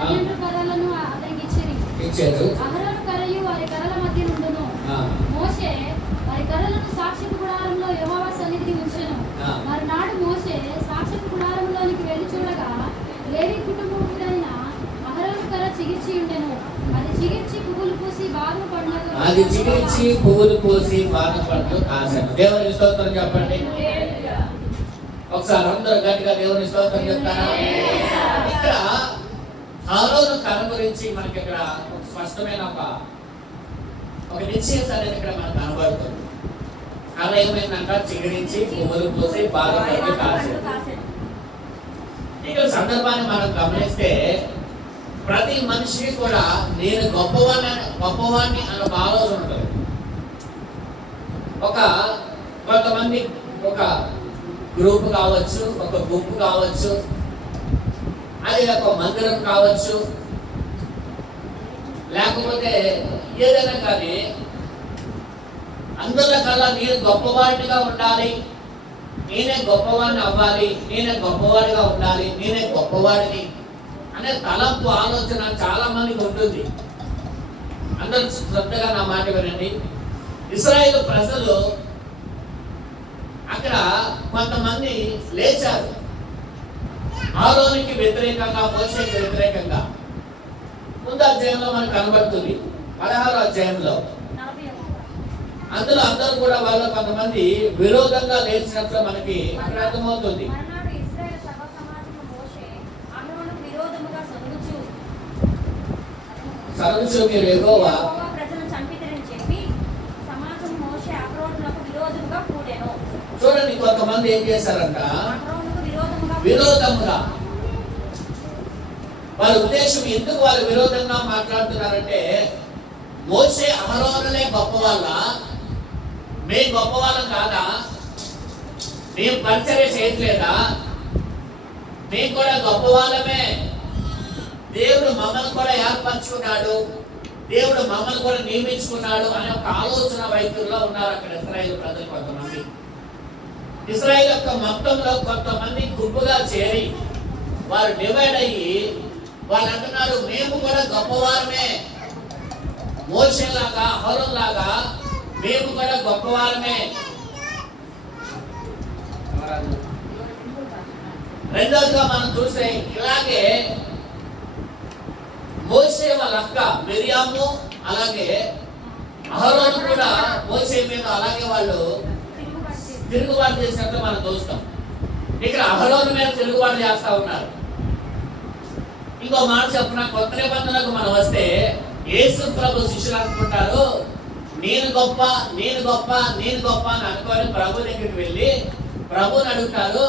12 కర్రలను అతనికి ఇచ్చారు. అహరోను కర్రయు వారి కర్రల మధ్య నుండును. మోషే వారి కర్రలను సాక్షిక గుడారంలో యెహోవా సన్నిధిని ఉంచెను. మరునాడు మోషే సాక్షిక గుడారంలోనికి వెళ్ళి చూడగా లేవి కుటుంబీకుడైన అహరోను కర్ర చిగిర్చి ఉండెను. అది చిగిర్చి పువ్వులు పూసి బాగా పండ్లు కాసెను. దేవునికి స్తోత్రం చెప్పండి. ఒకసారి అందరూ గట్టిగా దేవుని స్తోత్రం చెప్తారా? ఇక్కడ అహరోను కర్ర గురించి మనకి ఇక్కడ స్పష్టమైన ఒక నిశ్చయత అనేది ఇక్కడ మనకు కనబడుతుంది. కర్ర ఏమైందంట? చిగురించి పువ్వులు పూసి బాగా పండ్లు కాసెను. ఇక్కడ సందర్భాన్ని మనం గమనిస్తే ప్రతి మనిషికి కూడా నేను గొప్పవాడిని అన్న ఒక ఆలోచన ఉంటుంది. కొంతమంది ఒక గ్రూప్ కావచ్చు, ఒక గుంపు కావచ్చు, అది ఒక మందిరం కావచ్చు, లేకపోతే ఏదైనా కానీ అందరి కల్లా నేను గొప్పవాడిగా ఉండాలి, నేనే గొప్పవాడిని అవ్వాలి, నేనే గొప్పవాడిగా ఉండాలి, నేనే గొప్పవాడిని అనే తలంపు ఆలోచన చాలా మందికి ఉంటుంది. అందరూ శ్రద్ధగా నా మాట వినండి. ఇశ్రాయేలు ప్రజలు అక్కడ కొంతమంది లేచారు, అహరోనుకి వ్యతిరేకంగా, మోషేకి వ్యతిరేకంగా. ముందు అధ్యాయంలో మనకు కనబడుతుంది 16వ అధ్యాయంలో. అందులో అందరూ కూడా వాళ్ళు కొంతమంది విరోధంగా లేచినట్లు మనకి అక్కడ అర్థమవుతుంది. సరగుచు మీరు యెహోవా ప్రజలను చంపితరని చెప్పి సమాజం మోషే అహరోనులకు విరోధముగా కూడెను. చూడండి, కొంతమంది ఏం చేశారంట? విరోధముగా. వాళ్ళ ఉద్దేశం ఎందుకు వాళ్ళు విరోధంగా మాట్లాడుతున్నారంటే, మోషే అహరోనులే గొప్ప వాళ్ళ, మేము గొప్ప వాళ్ళం కాదా? మేము పరిచర్య చేయట్లేదా? మేము కూడా గొప్ప వాళ్ళమే, దేవుడు మమ్మల్ని కూడా ఏర్పరచుకున్నాడు, దేవుడు మమ్మల్ని కూడా నియమించుకున్నాడు అనే ఒక ఆలోచన వైద్యుల్లో ఉన్నారు అక్కడ ఇశ్రాయేలు ప్రజలు. కొంతమంది ఇశ్రాయేలు యొక్క మొత్తంలో కొంతమంది గుంపుగా చేరి వారు డివైడ్ అయ్యి వాళ్ళు అంటున్నారు, మేము కూడా గొప్పవారమే, మోషేలాగా అహరోనులాగా మేము కూడా గొప్పవారమే. రెండోదిగా మనం చూస్తే ఇలాగే మోషే వాళ్ళ అక్క మిరియాము అలాగే అహరోను కూడా మోషే మీద అలాగే వాళ్ళు తిరుగుబాటు చేసినట్టు మనం చూస్తాం. ఇక్కడ అహరోను మీద తిరుగుబాటు చేస్తా ఉన్నారు. ఇంకో మాట చెప్పిన కొత్త నిబంధనలకు మనం వస్తే యేసు ప్రభు శిష్యులు అనుకుంటారు, నేను గొప్ప నేను గొప్ప నేను గొప్ప అని అనుకోని ప్రభు దగ్గరికి వెళ్ళి ప్రభుని అడుగుతారు,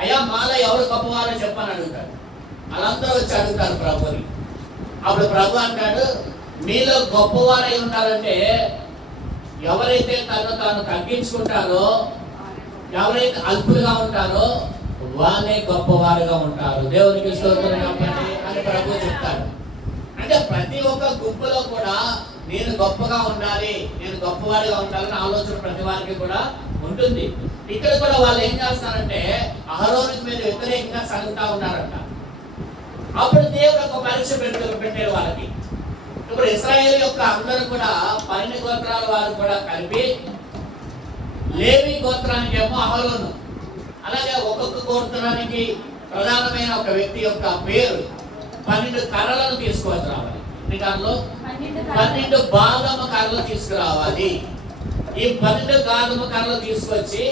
అయ్యా మాలో ఎవరు గొప్పవారో చెప్పని అడుగుతారు. వాళ్ళందరూ వచ్చి అడుగుతారు ప్రభుని. అప్పుడు ప్రభు అంటాడు, మీలో గొప్పవారై ఉండాలంటే ఎవరైతే తను తాను తగ్గించుకుంటారో, ఎవరైతే అల్పులుగా ఉంటారో వాళ్ళే గొప్పవారుగా ఉంటారు. దేవునికి స్తోత్రం చెప్పండి అని ప్రభు చెప్తాడు. అంటే ప్రతి ఒక్క గుంపులో కూడా నేను గొప్పగా ఉండాలి, నేను గొప్పవాడిగా ఉండాలని ఆలోచన ప్రతి వారికి కూడా ఉంటుంది. ఇక్కడ కూడా వాళ్ళు ఏం చేస్తారంటే అహరోను మీద వ్యతిరేకంగా సాగుతా ఉన్నారంట. అప్పుడు దేవుడు ఒక పరీక్ష పెట్టాడు వాళ్ళకి. ఇప్పుడు ఇశ్రాయేలు యొక్క అందరూ కూడా 12 గోత్రాల వారు కూడా కలిపి లేవి గోత్రానికి ఏమో అహరోను, అలాగే ఒక్కొక్క గోత్రానికి ప్రధానమైన ఒక వ్యక్తి యొక్క పేరు 12 కర్రలను తీసుకువచ్చి రావాలి. దానిలో 12 బాదమ కర్రలు తీసుకురావాలి. ఈ 12 బాదమ కర్రలు తీసుకొచ్చి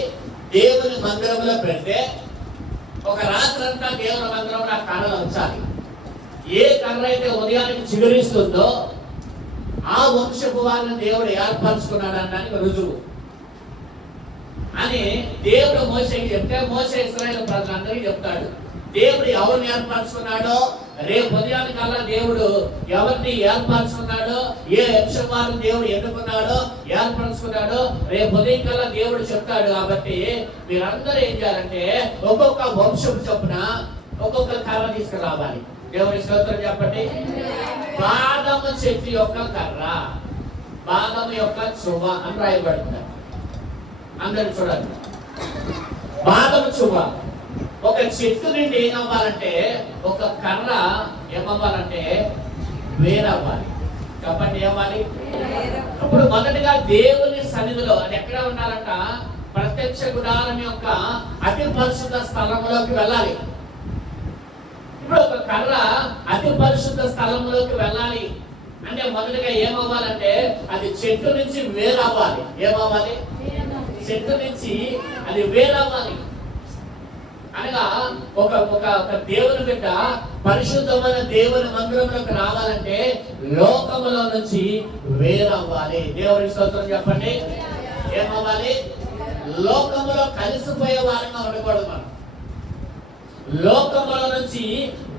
దేవుని మందిరంలో పెడితే ఒక రాత్రంతా దేవుని మందిరంలో ఆ కర్రలు ఉంచాలి. ఏ కర్ర అయితే ఉదయానికి చిగురిస్తుందో ఆ వంశపు వారిని దేవుడు ఏర్పరచుకున్నాడు అనడానికి రుజువు అని దేవుడు మోషేకి చెప్తే, మోషే ఇశ్రాయేలు ప్రజలందరికీ చెప్తాడు, దేవుడు ఎవరిని ఏర్పరచుకున్నాడో, రేపు ఉదయానికల్లా దేవుడు ఎవరిని ఏర్పరచుకున్నాడో, ఏ వంశం వారిని దేవుడు ఎన్నుకున్నాడో ఏర్పరచుకున్నాడో రేపు ఉదయం కల్లా దేవుడు చెప్తాడు. కాబట్టి మీరందరూ ఏం చేయాలంటే ఒక్కొక్క వంశం చొప్పున ఒక్కొక్క కర్ర తీసుకురావాలి. దేవుని స్తోత్రం చెప్పండి. బాదము చెట్టు యొక్క కర్ర, బాదము యొక్క చువ్వ అని రాయబడుతుంది. అందరూ చూడండి, బాదము చువ్వ. ఒక చెట్టు నుండి ఏం అవ్వాలంటే ఒక కర్ర ఏమవ్వాలంటే వేరవ్వాలి. చెప్పండి ఏమవ్వాలి? ఇప్పుడు మొదటిగా దేవుని సన్నిధిలో అది ఎక్కడ ఉండాలంట? ప్రత్యక్ష గుడారం యొక్క అతి పరిశుద్ధ స్థలంలోకి వెళ్ళాలి. ఇప్పుడు ఒక కర్ర అతి పరిశుద్ధ స్థలంలోకి వెళ్ళాలి అంటే మొదటిగా ఏమవ్వాలంటే అది చెట్టు నుంచి వేరవ్వాలి. ఏమవ్వాలి? చెట్టు నుంచి అది వేరవ్వాలి. అనగా ఒక దేవుని బిడ్డ పరిశుద్ధమైన దేవుని మందిరంలోకి రావాలంటే లోకములో నుంచి వేరవ్వాలి. దేవుని స్తోత్రం చెప్పండి. ఏమవ్వాలి? లోకములో కలిసిపోయే వారంగా ఉండకూడదు. మనం లోకముల నుంచి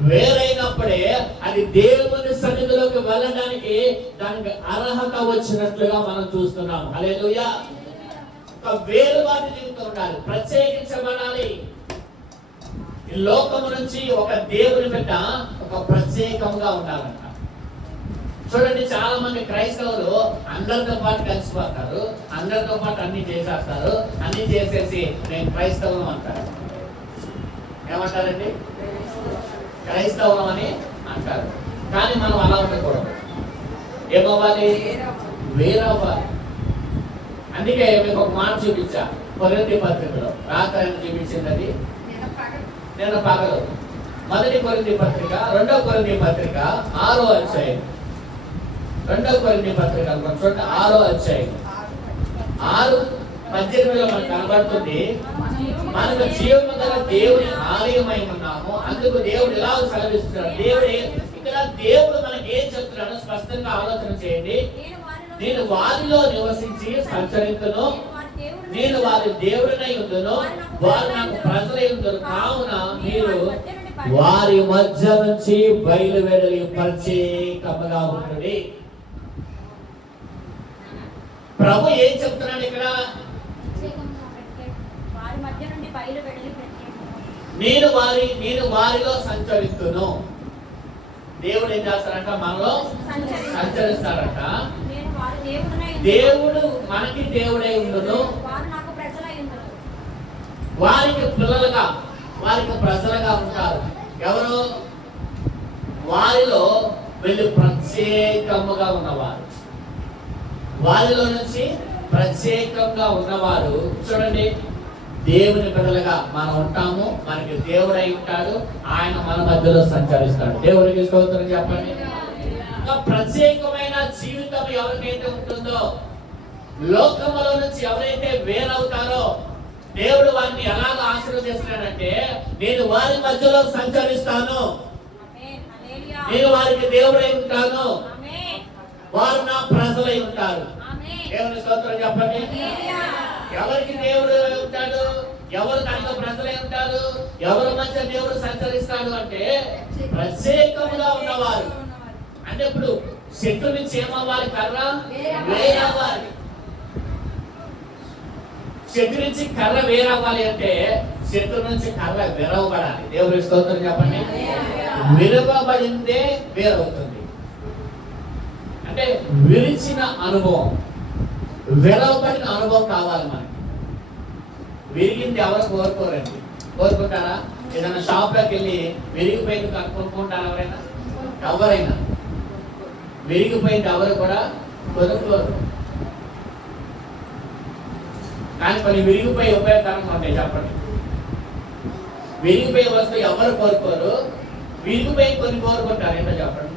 వేరైనప్పుడే అది దేవుని సన్నిధిలోకి వెళ్ళడానికి దానికి అర్హత వచ్చినట్లుగా మనం చూస్తున్నాం. హల్లెలూయా. ఒక వేరువాటి జీవితం ఉండాలి, ప్రత్యేకించబడాలి. ఈ లోకము నుంచి ఒక దేవుని బిడ్డ ఒక ప్రత్యేకంగా ఉండాలంట. చూడండి, చాలా మంది క్రైస్తవులు అందరితో పాటు కలిసిపోతారు, అందరితో పాటు అన్ని చేసేస్తారు, అన్ని చేసేసి నేను క్రైస్తవం అంటారు. ఏమంటారండి? క్రైస్తవం అని అంటారు. కానీ మనం అలా ఉండకూడదు. ఏమవ్వాలి? వేరవ్వాలి. అందుకే మీకు ఒక మాట చూపించా కొరింథీ పత్రికలో. రాత్రి చూపించింది అది నేను పగలు. మొదటి కొరింథీ పత్రిక, 2వ కొరింథీ పత్రిక 6వ అధ్యాయం. 2వ కొరింథీ పత్రిక చూడండి, 6వ అధ్యాయం 6:18 మనకు కనబడుతుంది. మనకు జీవము గల దేవుని ఆలయమై ఉన్నాము, అందుకు దేవుడు ఇలా సెలవిస్తున్నాడు. దేవుడు మనకి ఏం చెప్తున్నాడో స్పష్టంగా ఆలోచన చేయండి. నేను వారిలో నివసించి సంచరించును, నేను వారి దేవుడినై ఉండును, వారు నాకు ప్రజలై ఉండును. కావున మీరు వారి మధ్య నుంచి బయలువెడలి ప్రత్యేకముగా ఉండండి. ప్రభు ఏం చెప్తున్నాడు ఇక్కడ? నేను వారిలో సంచరిస్తును. దేవుడు ఏం చేస్తారంట? మనలో సంచరిస్తారంట. దేవుడు మనకి దేవుడై ఉండును, వారికి పిల్లలుగా, వారికి ప్రజలుగా ఉంటారు. ఎవరు? వారిలో వీళ్ళు ప్రత్యేకముగా ఉన్నవారు, వారిలో నుంచి ప్రత్యేకంగా ఉన్నవారు. చూడండి, దేవుని బిడ్డలుగా మనం ఉంటాము, మనకి దేవుడై ఉంటాడు, ఆయన మన మధ్యలో సంచరిస్తాడు. దేవునికి స్తోత్రం చెప్పండి. ప్రత్యేకమైన జీవితం ఎవరికైతే ఉంటుందో, లోకములో నుంచి ఎవరైతే వేరవుతారో దేవుడు వారిని ఎలాగ ఆశీర్వదిస్తున్నాడంటే, నేను వారి మధ్యలో సంచరిస్తాను, నేను వారికి దేవుడై ఉంటాను, వారు నా ప్రజలై ఉంటారు. దేవుని స్తోత్రం చెప్పండి. ఎవరికి దేవుడు ఉంటాడు? ఎవరు దానిలో ప్రజలై ఉంటారు? ఎవరి మధ్య దేవుడు సంచరిస్తాడు అంటే ప్రత్యేకముగా ఉన్నవారు. అంటే ఇప్పుడు చెట్టు నుంచి ఏమవ్వాలి? కర్ర వేరవ్వాలి. చెట్టు నుంచి కర్ర వేరవ్వాలి అంటే చెట్టు నుంచి కర్ర విరవబడాలి. దేవుని స్తోత్రం చెప్పండి. విరవబడిందే వేరవుతుంది. అంటే విరిచిన అనుభవం, విరవబడిన అనుభవం కావాలి మనకి. విరిగింది ఎవరు కోరుకోరండి? కోరుకుంటారా? ఏదైనా షాప్లోకి వెళ్ళి విరిగిపోయింది కొనుక్కుంటారా? ఎవరైనా విరిగిపోయింది ఎవరు కూడా కొనుక్కోరు. కానీ కొన్ని విరిగిపోయి ఉపయోగకరంగా ఉంటాయి. చెప్పండి, విరిగిపోయే వస్తువు ఎవరు కోరుకోరు, విరిగిపోయి కొన్ని కోరుకుంటారు. ఏంటో చెప్పండి.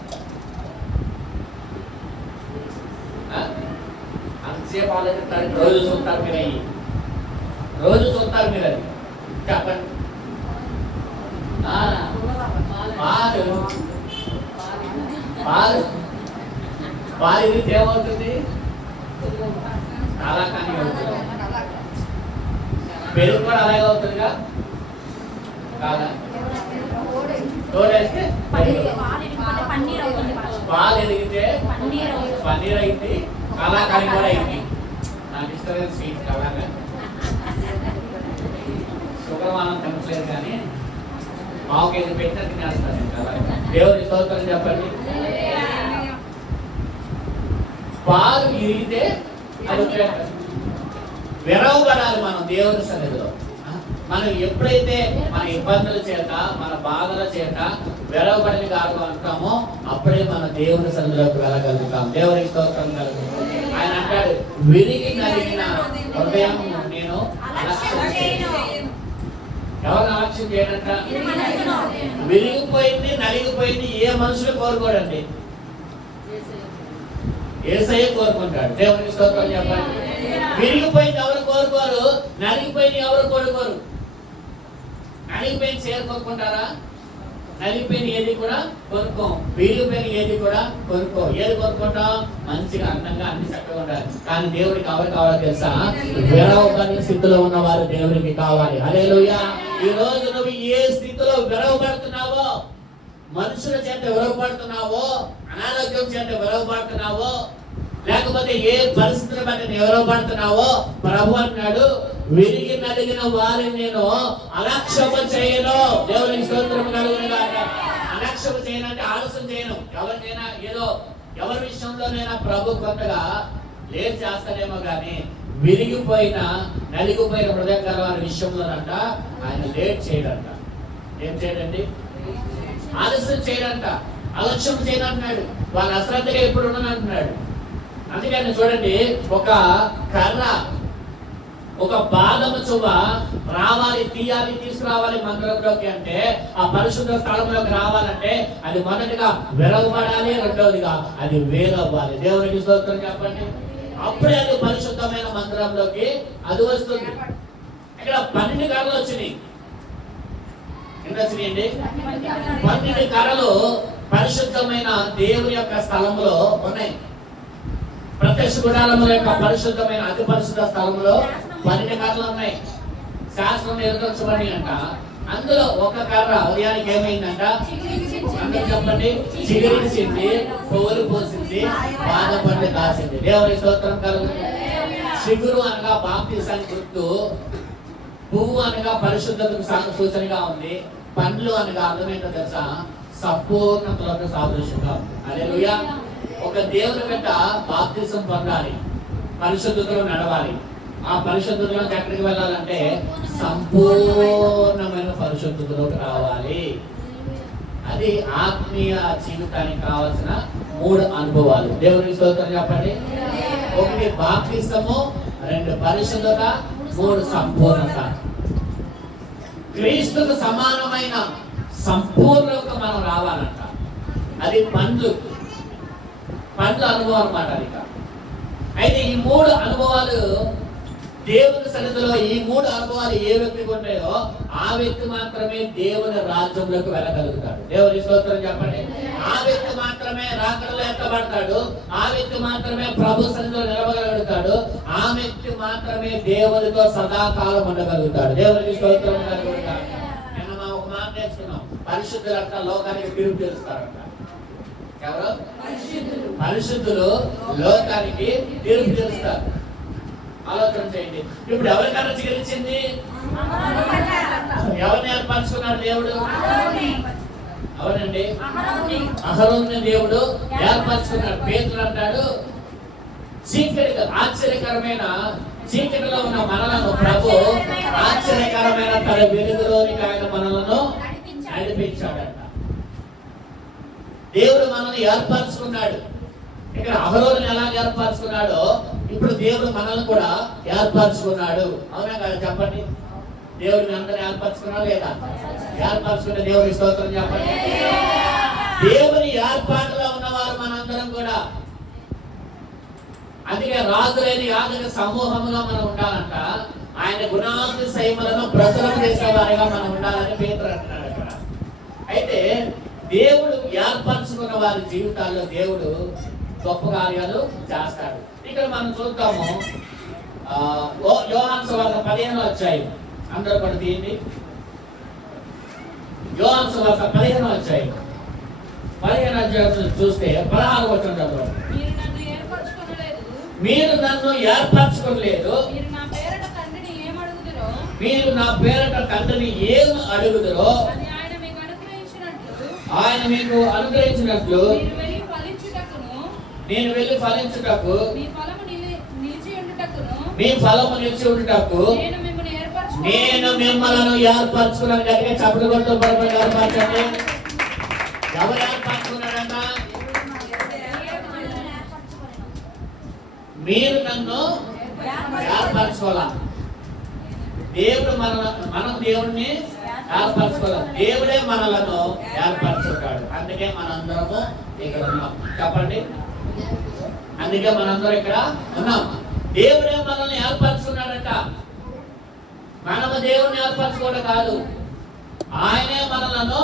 అంతసేపు ఆలోచిస్తారు, రోజు చూస్తారు మీరు, అయ్యి రోజు చూస్తారు మీరు. అది చెప్పండి. పాలు ఇది ఏమవుతుంది? చాలా కానీ అవుతుంది. పెరుగు కూడా అలాగే అవుతుందిగా కాదా? తోడేస్తే పాలు ఎదిగితే పన్నీర్ అయింది, కళాకారి కూడా అయింది. నాకు ఇష్టమైన స్వీట్ కళాకారి. శుక్రవారం తినట్లేదు కానీ మాకు ఇది పెట్టిన తినేస్తాను కళాకారి. దేవుని స్తోత్రం చెప్పండి. పాలు ఇరిగితే అది విరవబడాలి మనం దేవుని సన్నిధిలో. మనం ఎప్పుడైతే మన ఇబ్బందుల చేత మన బాధల చేత వెరవబడిన కాదు అంటామో అప్పుడే మన దేవుని సన్నిధిలోకి వెళ్ళగలుగుతాం. దేవునికి స్తోత్రం కలుగుతాం. ఆయన అంటాడు, విరిగి నలిగిన హృదయం నేను అలక్ష్యం చేయను. ఎవరు అలక్ష్యం చేయడంట? విరిగిపోయింది నలిగిపోయింది ఏ మనుషులు కోరుకోడండి, యేసయ్య కోరుకుంటాడు. దేవునికి స్తోత్రం చెప్పండి. విరిగిపోయింది ఎవరు కోరుకోరు, నలిగిపోయింది ఎవరు కోరుకోరు. నలిగిపోయింది చేరుకోకుంటారా? నలిగిపోయిన ఏది కూడా కొనుక్కోం, విరిగిపోయిన ఏది కూడా కొనుక్కో. ఏది కొనుక్కుంటాం? మంచిగా అందంగా అన్ని చక్కగా ఉండాలి. కానీ దేవుడికి ఎవరు కావాలో తెలుసా? విరవబడిన స్థితిలో ఉన్నవారు దేవుడికి కావాలి. హల్లెలూయా. ఈ రోజు నువ్వు ఏ స్థితిలో విరవబడుతున్నావో, మనుషుల చేత విరవబడుతున్నావో, అనారోగ్యం చేత విరవబడుతున్నావో, లేకపోతే ఏ పరిస్థితుల బట్టి విరవబడుతున్నావో, ప్రభు అన్నాడు, విరిగి నలిగిన వారిని నేను అలక్ష్యము చేయను. దేవునికి స్తోత్రం కలుగును గాక. అలక్ష్యము చేయను అంటే ఆలస్యం చేయను. ఎవరికైనా ఏదో ఎవరి విషయంలోనైనా ప్రభు కొత్తగా లేట్ చేస్తాడేమో కానీ విరిగిపోయిన నలిగిపోయిన హృదయం గల వారి విషయంలోనంట ఆయన లేట్ చేయడంట. ఏం చేయడండి? ఆలస్యం చేయడంట, అలక్ష్యం చేయనంటున్నాడు. వాళ్ళ అశ్రద్ధగా ఎప్పుడు ఉండనంటున్నాడు. అందుకని చూడండి, ఒక కర్ర, ఒక బాదము చువ్వ రావాలి, తీయాలి, తీసుకురావాలి మందిరంలోకి అంటే, ఆ పరిశుద్ధ స్థలంలోకి రావాలంటే అది మొదటిగా విరవబడాలి, రెండవదిగా అది వేరవ్వాలి. దేవునికి స్తోత్రం చెప్పండి. అప్పుడే అది పరిశుద్ధమైన మందిరంలోకి అది వస్తుంది. ఇక్కడ 12 కర్రలు వచ్చినాయి. ఎంత వచ్చినాయండి? 12 కర్రలు పరిశుద్ధమైన దేవుని యొక్క స్థలంలో ఉన్నాయి. ప్రత్యక్ష గుడారముల యొక్క పరిశుద్ధమైన అతి పరిశుద్ధ స్థలంలో 12 కర్రలు ఉన్నాయి. శాస్త్రం ఎదుర్కొచ్చబడి అంట. అందులో ఒక కర్ర ఉదయానికి ఏమైందంట? అందరూ చెప్పండి. చిగురించింది, పువ్వులు పూసింది, బాధపడి కాసింది. దేవుని స్తోత్రం కలుగుతుంది. చిగురు అనగా బాప్తిసానికి గుర్తు, పువ్వు అనగా పరిశుద్ధతకు సూచనగా ఉంది, పండ్లు అనగా అర్థమేంటో తెలుసా? సంపూర్ణతలకు సాదృశ్యంగా ఉంది. హల్లెలూయా. ఒక దేవుని బిడ్డ బాప్తిసం పొందాలి, పరిశుద్ధతలో నడవాలి. ఆ పరిశుద్ధతలోకి ఎక్కడికి వెళ్ళాలంటే సంపూర్ణమైన పరిశుద్ధతలోకి రావాలి. అది ఆత్మీయ జీవితానికి కావాల్సిన 3 అనుభవాలు. దేవునికి స్తోత్రం చెప్పండి. 1 బాప్తిసము, 2 పరిశుద్ధత, 3 సంపూర్ణత. క్రీస్తుకు సమానమైన సంపూర్ణత మనం రావాలంట. అది పండ్లు అనుభవం అన్నమాట. అది అయితే ఈ 3 అనుభవాలు దేవుని సన్నిధిలో, ఈ 3 అనుభవాలు ఏ వ్యక్తికి ఉంటాయో ఆ వ్యక్తి మాత్రమే దేవుని రాజ్యంలోకి వెళ్ళగలుగుతాడు. దేవుని స్తోత్రం చెప్పండి. ఆ వ్యక్తి మాత్రమే రాకడలో ఎత్తబడతాడు. ఆ వ్యక్తి మాత్రమే ప్రభు సన్నిధిలో నిలవగలుగుతాడు. ఆ వ్యక్తి మాత్రమే దేవునితో సదాకాలం ఉండగలుగుతాడు. దేవునికి స్తోత్రం కలుగుతాడు. నిన్న మనం ఒక మాట నేర్చుకున్నాం. పరిశుద్ధులంట లోకానికి తీర్పు తీరుస్తారంట. ఎవరు? పరిశుద్ధులు లోకానికి తీర్పు తీరుస్తారు. ఆలోచన చేయండి. ఇప్పుడు ఎవరికన్నా చిగురించింది? ఎవరిని ఏర్పరచుకున్నాడు దేవుడు? ఎవరండి? అహరోనుని దేవుడు ఏర్పరచుకున్నాడు. పేతురు అంటాడు, ఆశ్చర్యకరమైన చీకటిలో ఉన్న మనలను ప్రభు ఆశ్చర్యకరమైన తన వెలుగులోనికి ఆయన మనలను నడిపించాడంట. దేవుడు మనల్ని ఏర్పరచుకున్నాడు. ఇక్కడ అహరోనుని ఎలా ఏర్పరచుకున్నాడో ఇప్పుడు దేవుడు మనల్ని కూడా ఏర్పరచుకున్నాడు. అవునా కదా? చెప్పండి. దేవుడిని అందరూ ఏర్పరచుకున్నాడు లేదా? ఏర్పరచుకున్న దేవుని స్తోత్రం చెప్పండి. దేవుని ఏర్పాటులో ఉన్నవారు మనందరం కూడా. అందుకే రాజులైన యాజక సమూహంగా మనం ఉండాలంట. ఆయన గుణాతిశయములను ప్రచురం చేసేవారిగా మనం ఉండాలని పేతురు అంటున్నాడు అక్కడ. అయితే దేవుడు ఏర్పరచుకున్న వారి జీవితాల్లో దేవుడు గొప్ప కార్యాలు చేస్తాడు. ఇక్కడ మనం చూద్దాము. యోహాను సువార్త 15వ అధ్యాయం. అందరూ కూడా తీయండి. యోహాను సువార్త 15వ అధ్యాయం. 15వ అధ్యాయం చూస్తే 16వ వచనం చదవండి. మీరు నన్ను ఏర్పరచుకోలేదు, మీరు నా పేరట తండ్రిని ఏం అడుగుదురో ఆయన మీకు అనుగ్రహించినట్లు నేను వెళ్ళి ఫలించుటకు, మీ ఫలము నిలిచి ఉండుటకు నేను మిమ్మల్ని ఏర్పరచుకున్నాను. గట్టిగా చప్పుడు కొట్టు ఏర్పరచండి. ఎవరు ఏర్పరచుకున్నాడంట? మీరు నన్ను ఏర్పరచుకోవాలా? దేవుడు మనం దేవుడిని ఏర్పరచుకోవాలి. దేవుడే మనలను ఏర్పరచుకుంటాడు. అందుకే మనందరము ఇక్కడ ఉన్నాం. చెప్పండి, అందుకే మనందరం ఇక్కడ ఉన్నాం. దేవుడే మనల్ని ఏర్పరచుకున్నాడంట. మనము దేవుడిని ఏర్పరచుకోవడం కాదు, ఆయనే మనలను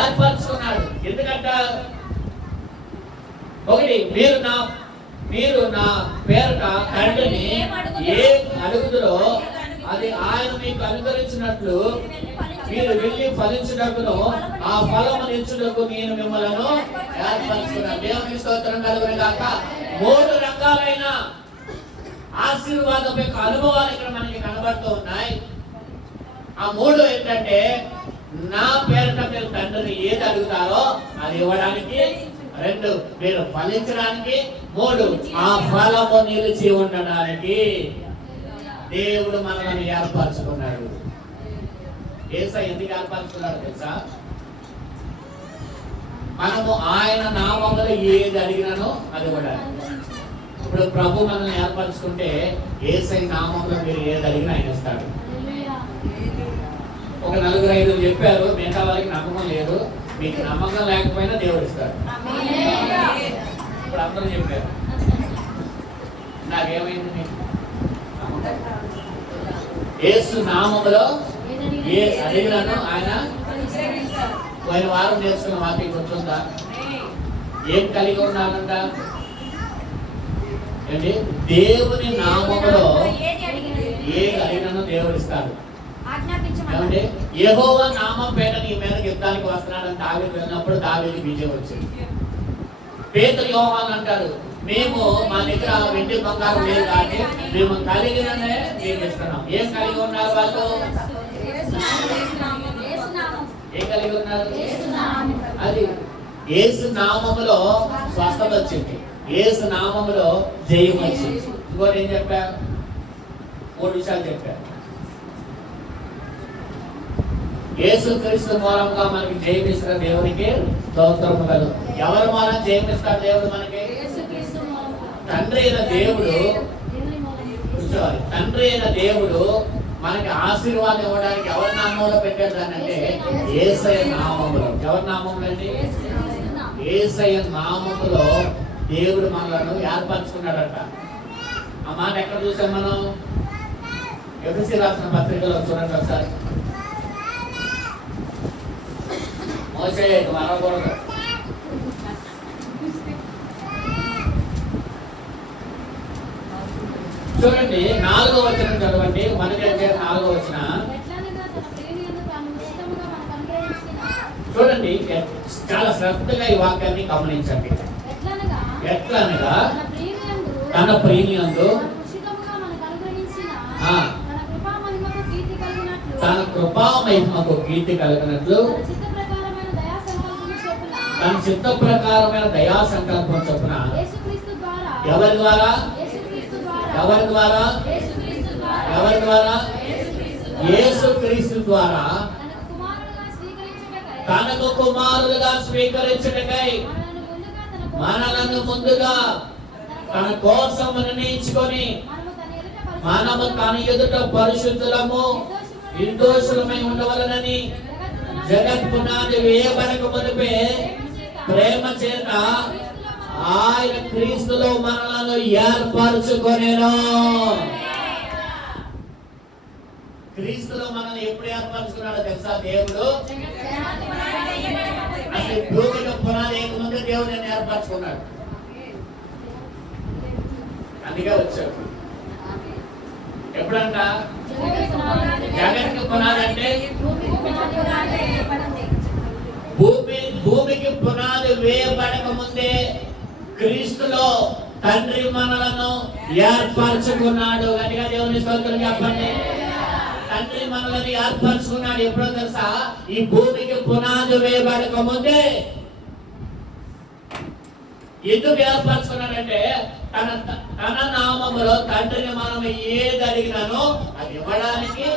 ఏర్పరచుకున్నాడు. ఎందుకంట ఒకటి, మీరు నా పేరుట తండ్రిని ఏ అడుగుదురో అది ఆయన మీకు అనుగ్రహించినట్లు మీరు వెళ్ళి ఫలించుటకును ఆ ఫలము నిచ్చుటకు నేను మిమ్మల్ని ఏర్పరచుకున్నాను. దేవునికి స్తోత్రం కలుగును గాక. 3 రకాలైన ఆశీర్వాదం యొక్క అనుభవాలు ఇక్కడ మనకి కనబడుతూ ఉన్నాయి. ఆ 3 ఏంటంటే, నా పేరుట మీరు తండ్రిని ఏది అడుగుతారో అది ఇవ్వడానికి, 2 మీరు ఫలించడానికి, 3 ఆ ఫలము నిలిచి ఉండడానికి దేవుడు మనల్ని ఏర్పరచుకున్నాడు. యేసయ్య ఎందుకు ఏర్పరచుకున్నాడు తెలుసా? మనము ఆయన నామములో ఏది అడిగినానో అది ఇవ్వడానికి. ఇప్పుడు ప్రభు మనల్ని ఏర్పరచుకుంటే యేసయ్య నామంలో మీరు ఏది అడిగినా ఆయన ఇస్తాడు. ఒక 4-5 చెప్పారు, మిగతా వాళ్ళకి నమ్మకం లేదు. మీకు నమ్మకం లేకపోయినా దేవుడు ఇస్తాడు. ఇప్పుడు అందరూ చెప్పారు, నాకేమైంది? మీకు యేసు నామములో ఏ అడిగినానో ఆయన. పోయిన వారం నేర్చుకున్న వాక్యం గుర్తుందా? ఏం కలిగి ఉన్నానంట? ఏంటి? దేవుని నామములో ఏది అడిగినానో దేవుడు ఇస్తాడు. ఏమంటే యెహోవా నామం పేట నీ మీదకి యుద్ధానికి వస్తున్నాడని దావీదు వెళ్ళినప్పుడు దావీదు విజయం వచ్చింది. పేతురు యోహాను అంటారు, మేము మా దగ్గర వెండి బంగారం లేదు కానీ మేము కలిగిననే మేము ఇస్తున్నాం. ఏం కలిగి ఉన్నారు వాళ్ళు? ఏం కలిగి ఉన్నారు? అది యేసు నామములో స్వస్థత వచ్చింది, యేసు నామములో జయం వచ్చింది. ఇంకోటి ఏం చెప్పా? 3 విషయాలు చెప్పా. యేసు క్రీస్తు మూలంగా మనకి జయమిస్తున్న దేవునికి స్తోత్రము కలుగు. ఎవరి మూలం జయమిస్తాడు దేవుడు మనకి? తండ్రి అయిన దేవుడు. కూర్చోవాలి. తండ్రి అయిన దేవుడు మనకి ఆశీర్వాదం ఇవ్వడానికి ఎవరి నామంలో పెట్టాడు అంటే యేసయ్య నామములో. ఎవరి నామంలో అండి? యేసయ్య నామములో దేవుడు మనలను ఏర్పరచుకున్నాడట. ఆ మాట ఎక్కడ చూసాం మనం? ఎఫెసీ రాసిన పత్రికలో చూడండి ఒకసారి. మోసే అనకూడదు. చూడండి 4వ వచనం చదవండి. మనకి 4వ వచనం చూడండి. చాలా శ్రద్ధగా ఈ వాక్యాన్ని గమనించండి. ఎట్లనగా తన ప్రియయందు తన కృపా మహిమకు కీర్తి కలిగినట్లు తన చిత్త ప్రకారమైన దయా సంకల్పం చొప్పున ఎవరి ద్వారా? ఎవరి ద్వారా? ఎవరి ద్వారా? యేసుక్రీస్తు ద్వారా తనకు కుమారులుగా స్వీకరించటకై మనలను ముందుగా తన కోసం నిర్ణయించుకొని మనము తన ఎదుట పరిశుద్ధులము నిర్దోషులమై ఉండవలనని జగత్ పునాది వేయబడక మునిపే ప్రేమ చేత ఆయన క్రీస్తులో మనలను ఏర్పరచుకొనెను. క్రీస్తులో మనల్ని ఎప్పుడు ఏర్పరచుకున్నాడో తెలుసా? దేవుడు అసలు భూమిలో పునాది ముందు దేవుడు నేను ఏర్పరచుకున్నాడు. అందుకే వచ్చాడు. ఎప్పుడంట? జగత్కి పునాది అంటే భూమికి పునాది వేయబడక ముందే క్రీస్తులో తండ్రి మనలను ఏర్పరచుకున్నాడు. గట్టిగా దేవుని స్తోత్రం చెప్పండి. తండ్రి మనల్ని ఏర్పరచుకున్నాడు. ఎప్పుడో తెలుసా? ఈ భూమికి పునాది వేయబడక ముందే. ఎందుకు ఏర్పరచుకున్నాడంటే తన నామములో తండ్రిని మనం ఏది అడిగినానో అది ఇవ్వడానికి,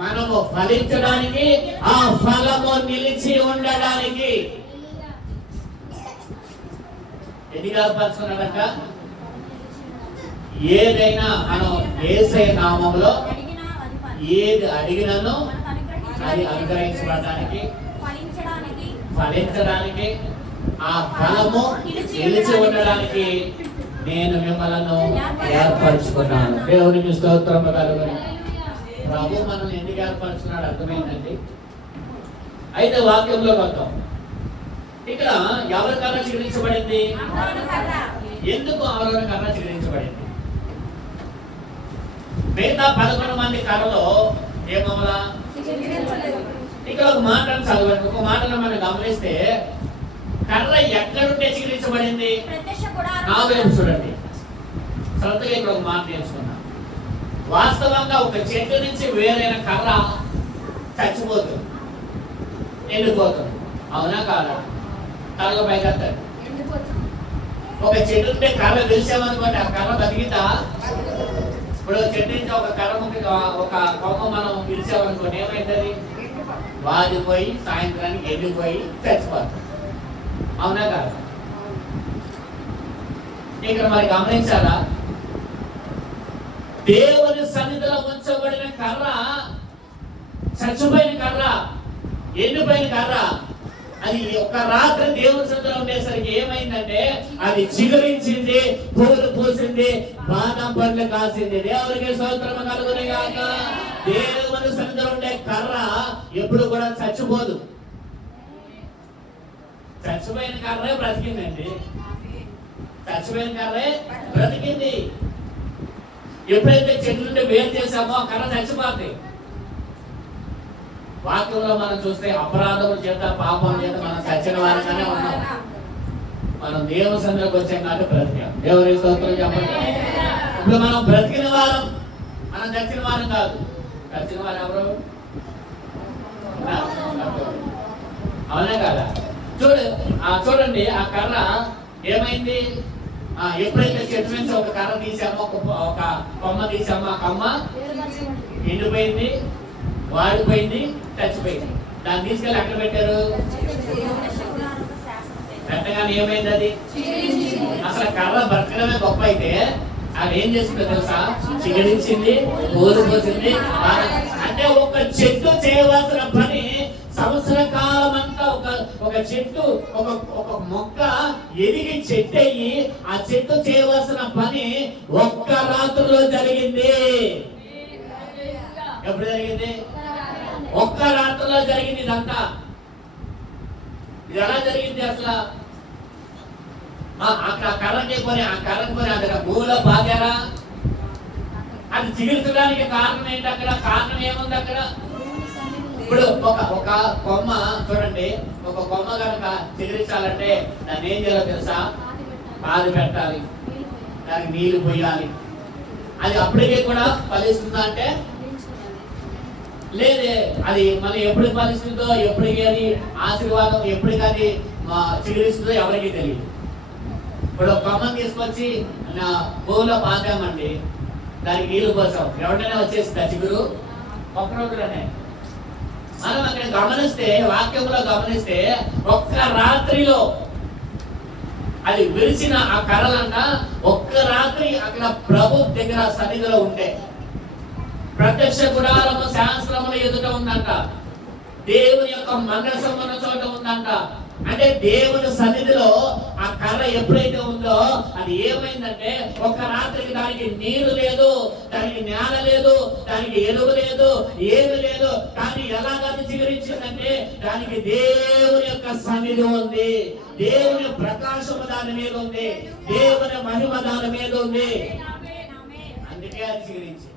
మనము ఫలించడానికి, ఆ ఫలము నిలిచి ఉండడానికి. ఎందుకు ఏర్పరచుకున్నాడంట? ఏదైనా మనం యేసయ్య నామములో ఏది అడిగినను అది అనుగ్రహించబడడానికి, ఫలించడానికి, ఆ ఫలము నిలిచి ఉండడానికి నేను మిమ్మల్ని ఏర్పరచుకున్నాను. దేవునికి స్తోత్రం కలుగును. ప్రభు మనల్ని ఎందుకు ఏర్పరచుకున్నాడు అర్థమైందండి. అయితే వాక్యంలో వద్దాం. ఇక్కడ ఎవరి కర్ర చిగురించబడింది? ఎందుకు అహరోను కర్ర చిగురించబడింది? మిగతా 11 మంది కర్రలో ఏమవలా? ఇక్కడ ఒక మాటను చదవండి. ఒక మాటను మనం గమనిస్తే కర్ర ఎక్కడుంటే చిగురించబడింది? నా వైపు చూడండి శ్రద్ధగా. ఇక్కడ ఒక మాట నేర్చుకున్నా. వాస్తవంగా ఒక చెట్టు నుంచి వేరైన కర్ర చచ్చిపోతుంది, ఎండిపోతుంది. అవునా కాదా? కర్రలో పైకెత్తాడు. ఒక చెట్టు ఉంటే కర్ర తెలిసామనుకోండి, ఆ కర్ర బతికితా? ఇప్పుడు చెట్టు నుంచి ఒక కర్ర ఒక కొమ్మ మనం పిలిచామనుకోండి, ఏమైతుంది? వాడిపోయి సాయంత్రానికి ఎండిపోయి చచ్చిపోతుంది. అవునా కాదు? ఇక్కడ మరి గమనించాలా? దేవుని సన్నిధిలో ఉంచబడిన కర్ర చచ్చిపోయిన కర్ర, ఎండిపోయిన కర్ర, అది ఒక రాత్రి దేవుని సన్నిధిలో ఉండేసరికి ఏమైందంటే అది చిగురించింది, పూలు పూసింది, బాదం పండ్లు కాసింది. దేవునికి స్తోత్రం కలుగును గాక. దేవుని సన్నిధిలో ఉండే కర్ర ఎప్పుడు కూడా చచ్చిపోదు. చచ్చిపోయిన కర్రే బ్రతికిందండి. చచ్చిపోయిన కర్రే బ్రతికింది. ఎప్పుడైతే చెట్టు నుండి వేరు చేసామో ఆ కర్ర చచ్చిపోతుంది. వాక్యంలో మనం చూస్తే అపరాధముల చేత, పాపం చేత మనం చచ్చిన వారంగానే ఉన్నాం. మనం దేవుని సన్నిధిలోకి వచ్చాం కాబట్టి బ్రతికాం. దేవుని స్తోత్రం చెప్పండి. ఇప్పుడు మనం బ్రతికిన వారం, మనం చచ్చిన వారం కాదు. చచ్చిన వారు ఎవరు? అవునా కాదా? చూడండి ఆ కర్ర ఏమైంది? ఎప్పుడైతే చెట్టు నుంచి ఒక కర్ర తీసామో, ఒక కొమ్మ తీసామో, ఆ కొమ్మ ఎండిపోయింది, వాడిపోయింది, చచ్చిపోయింది. దాన్ని తీసుకెళ్ళి ఎక్కడ పెట్టారు? పెట్టగానే ఏమైంది? అది అసలు కర్ర బ్రతకడమే గొప్ప అయితే అది ఏం చేసిందో తెలుసా? చిగురించింది, పూలు పోసింది. అంటే ఒక చెట్టు చేయవలసిన పని సంవత్సర కాలం అంతా ఒక చెట్టు, ఒక మొక్క ఎదిగి చెట్టు అయ్యి ఆ చెట్టు చేయవలసిన పని ఒక్క రాత్రిలో జరిగింది. ఎప్పుడు జరిగింది? ఒక్క రాత్రిలో జరిగింది. ఇదంతా ఇది ఎలా జరిగింది అసలు? ఆ కర్రకి కొని అక్కడ భూమిలో బాగారా? అది చిగురించడానికి కారణం ఏంటి? అక్కడ కారణం ఏముంది అక్కడ? ఇప్పుడు ఒక కొమ్మ చూడండి, ఒక కొమ్మ కనుక చిగురించాలంటే దాన్ని ఏం చేయాలో తెలుసా? పాది పెట్టాలి, దానికి నీళ్లు పోయాలి. అది అప్పటికే కూడా ఫలిస్తుందా అంటే లేదే. అది మళ్ళీ ఎప్పుడు ఫలిస్తుందో, ఎప్పటికీ అది ఆశీర్వాదం, ఎప్పటికీ అది చిగురిస్తుందో ఎవరికి తెలియదు. ఇప్పుడు ఒక కొమ్మని తీసుకొచ్చి భూమిలో పాతామండి, దానికి నీళ్లు పోసాం, ఎవరికైనా వచ్చేసింది చిగురు ఒక్క రోజులోనే. మనం అక్కడ గమనిస్తే, వాక్యంలో గమనిస్తే ఒక్క రాత్రిలో అది విరిచిన ఆ కర్రలంట ఒక్క రాత్రి అక్కడ ప్రభు దగ్గర సన్నిధిలో ఉంటే, ప్రత్యక్ష గుడారము శాస్త్రముల ఎదుట ఉందంట, దేవుని యొక్క మందసం ఉన్న చోట ఉందంట. అంటే దేవుని సన్నిధిలో ఆ కర్ర ఎప్పుడైతే ఉందో అది ఏమైందంటే ఒక రాత్రికి దానికి నీరు లేదు, దానికి నేల లేదు, దానికి ఎరువు లేదు, ఏమి లేదు. కానీ ఎలాగది చిగురించిందంటే దానికి దేవుని యొక్క సన్నిధి ఉంది, దేవుని ప్రకాశము దాని మీద ఉంది, దేవుని మహిమ దాని మీద ఉంది. అందుకే అది చిగురించింది.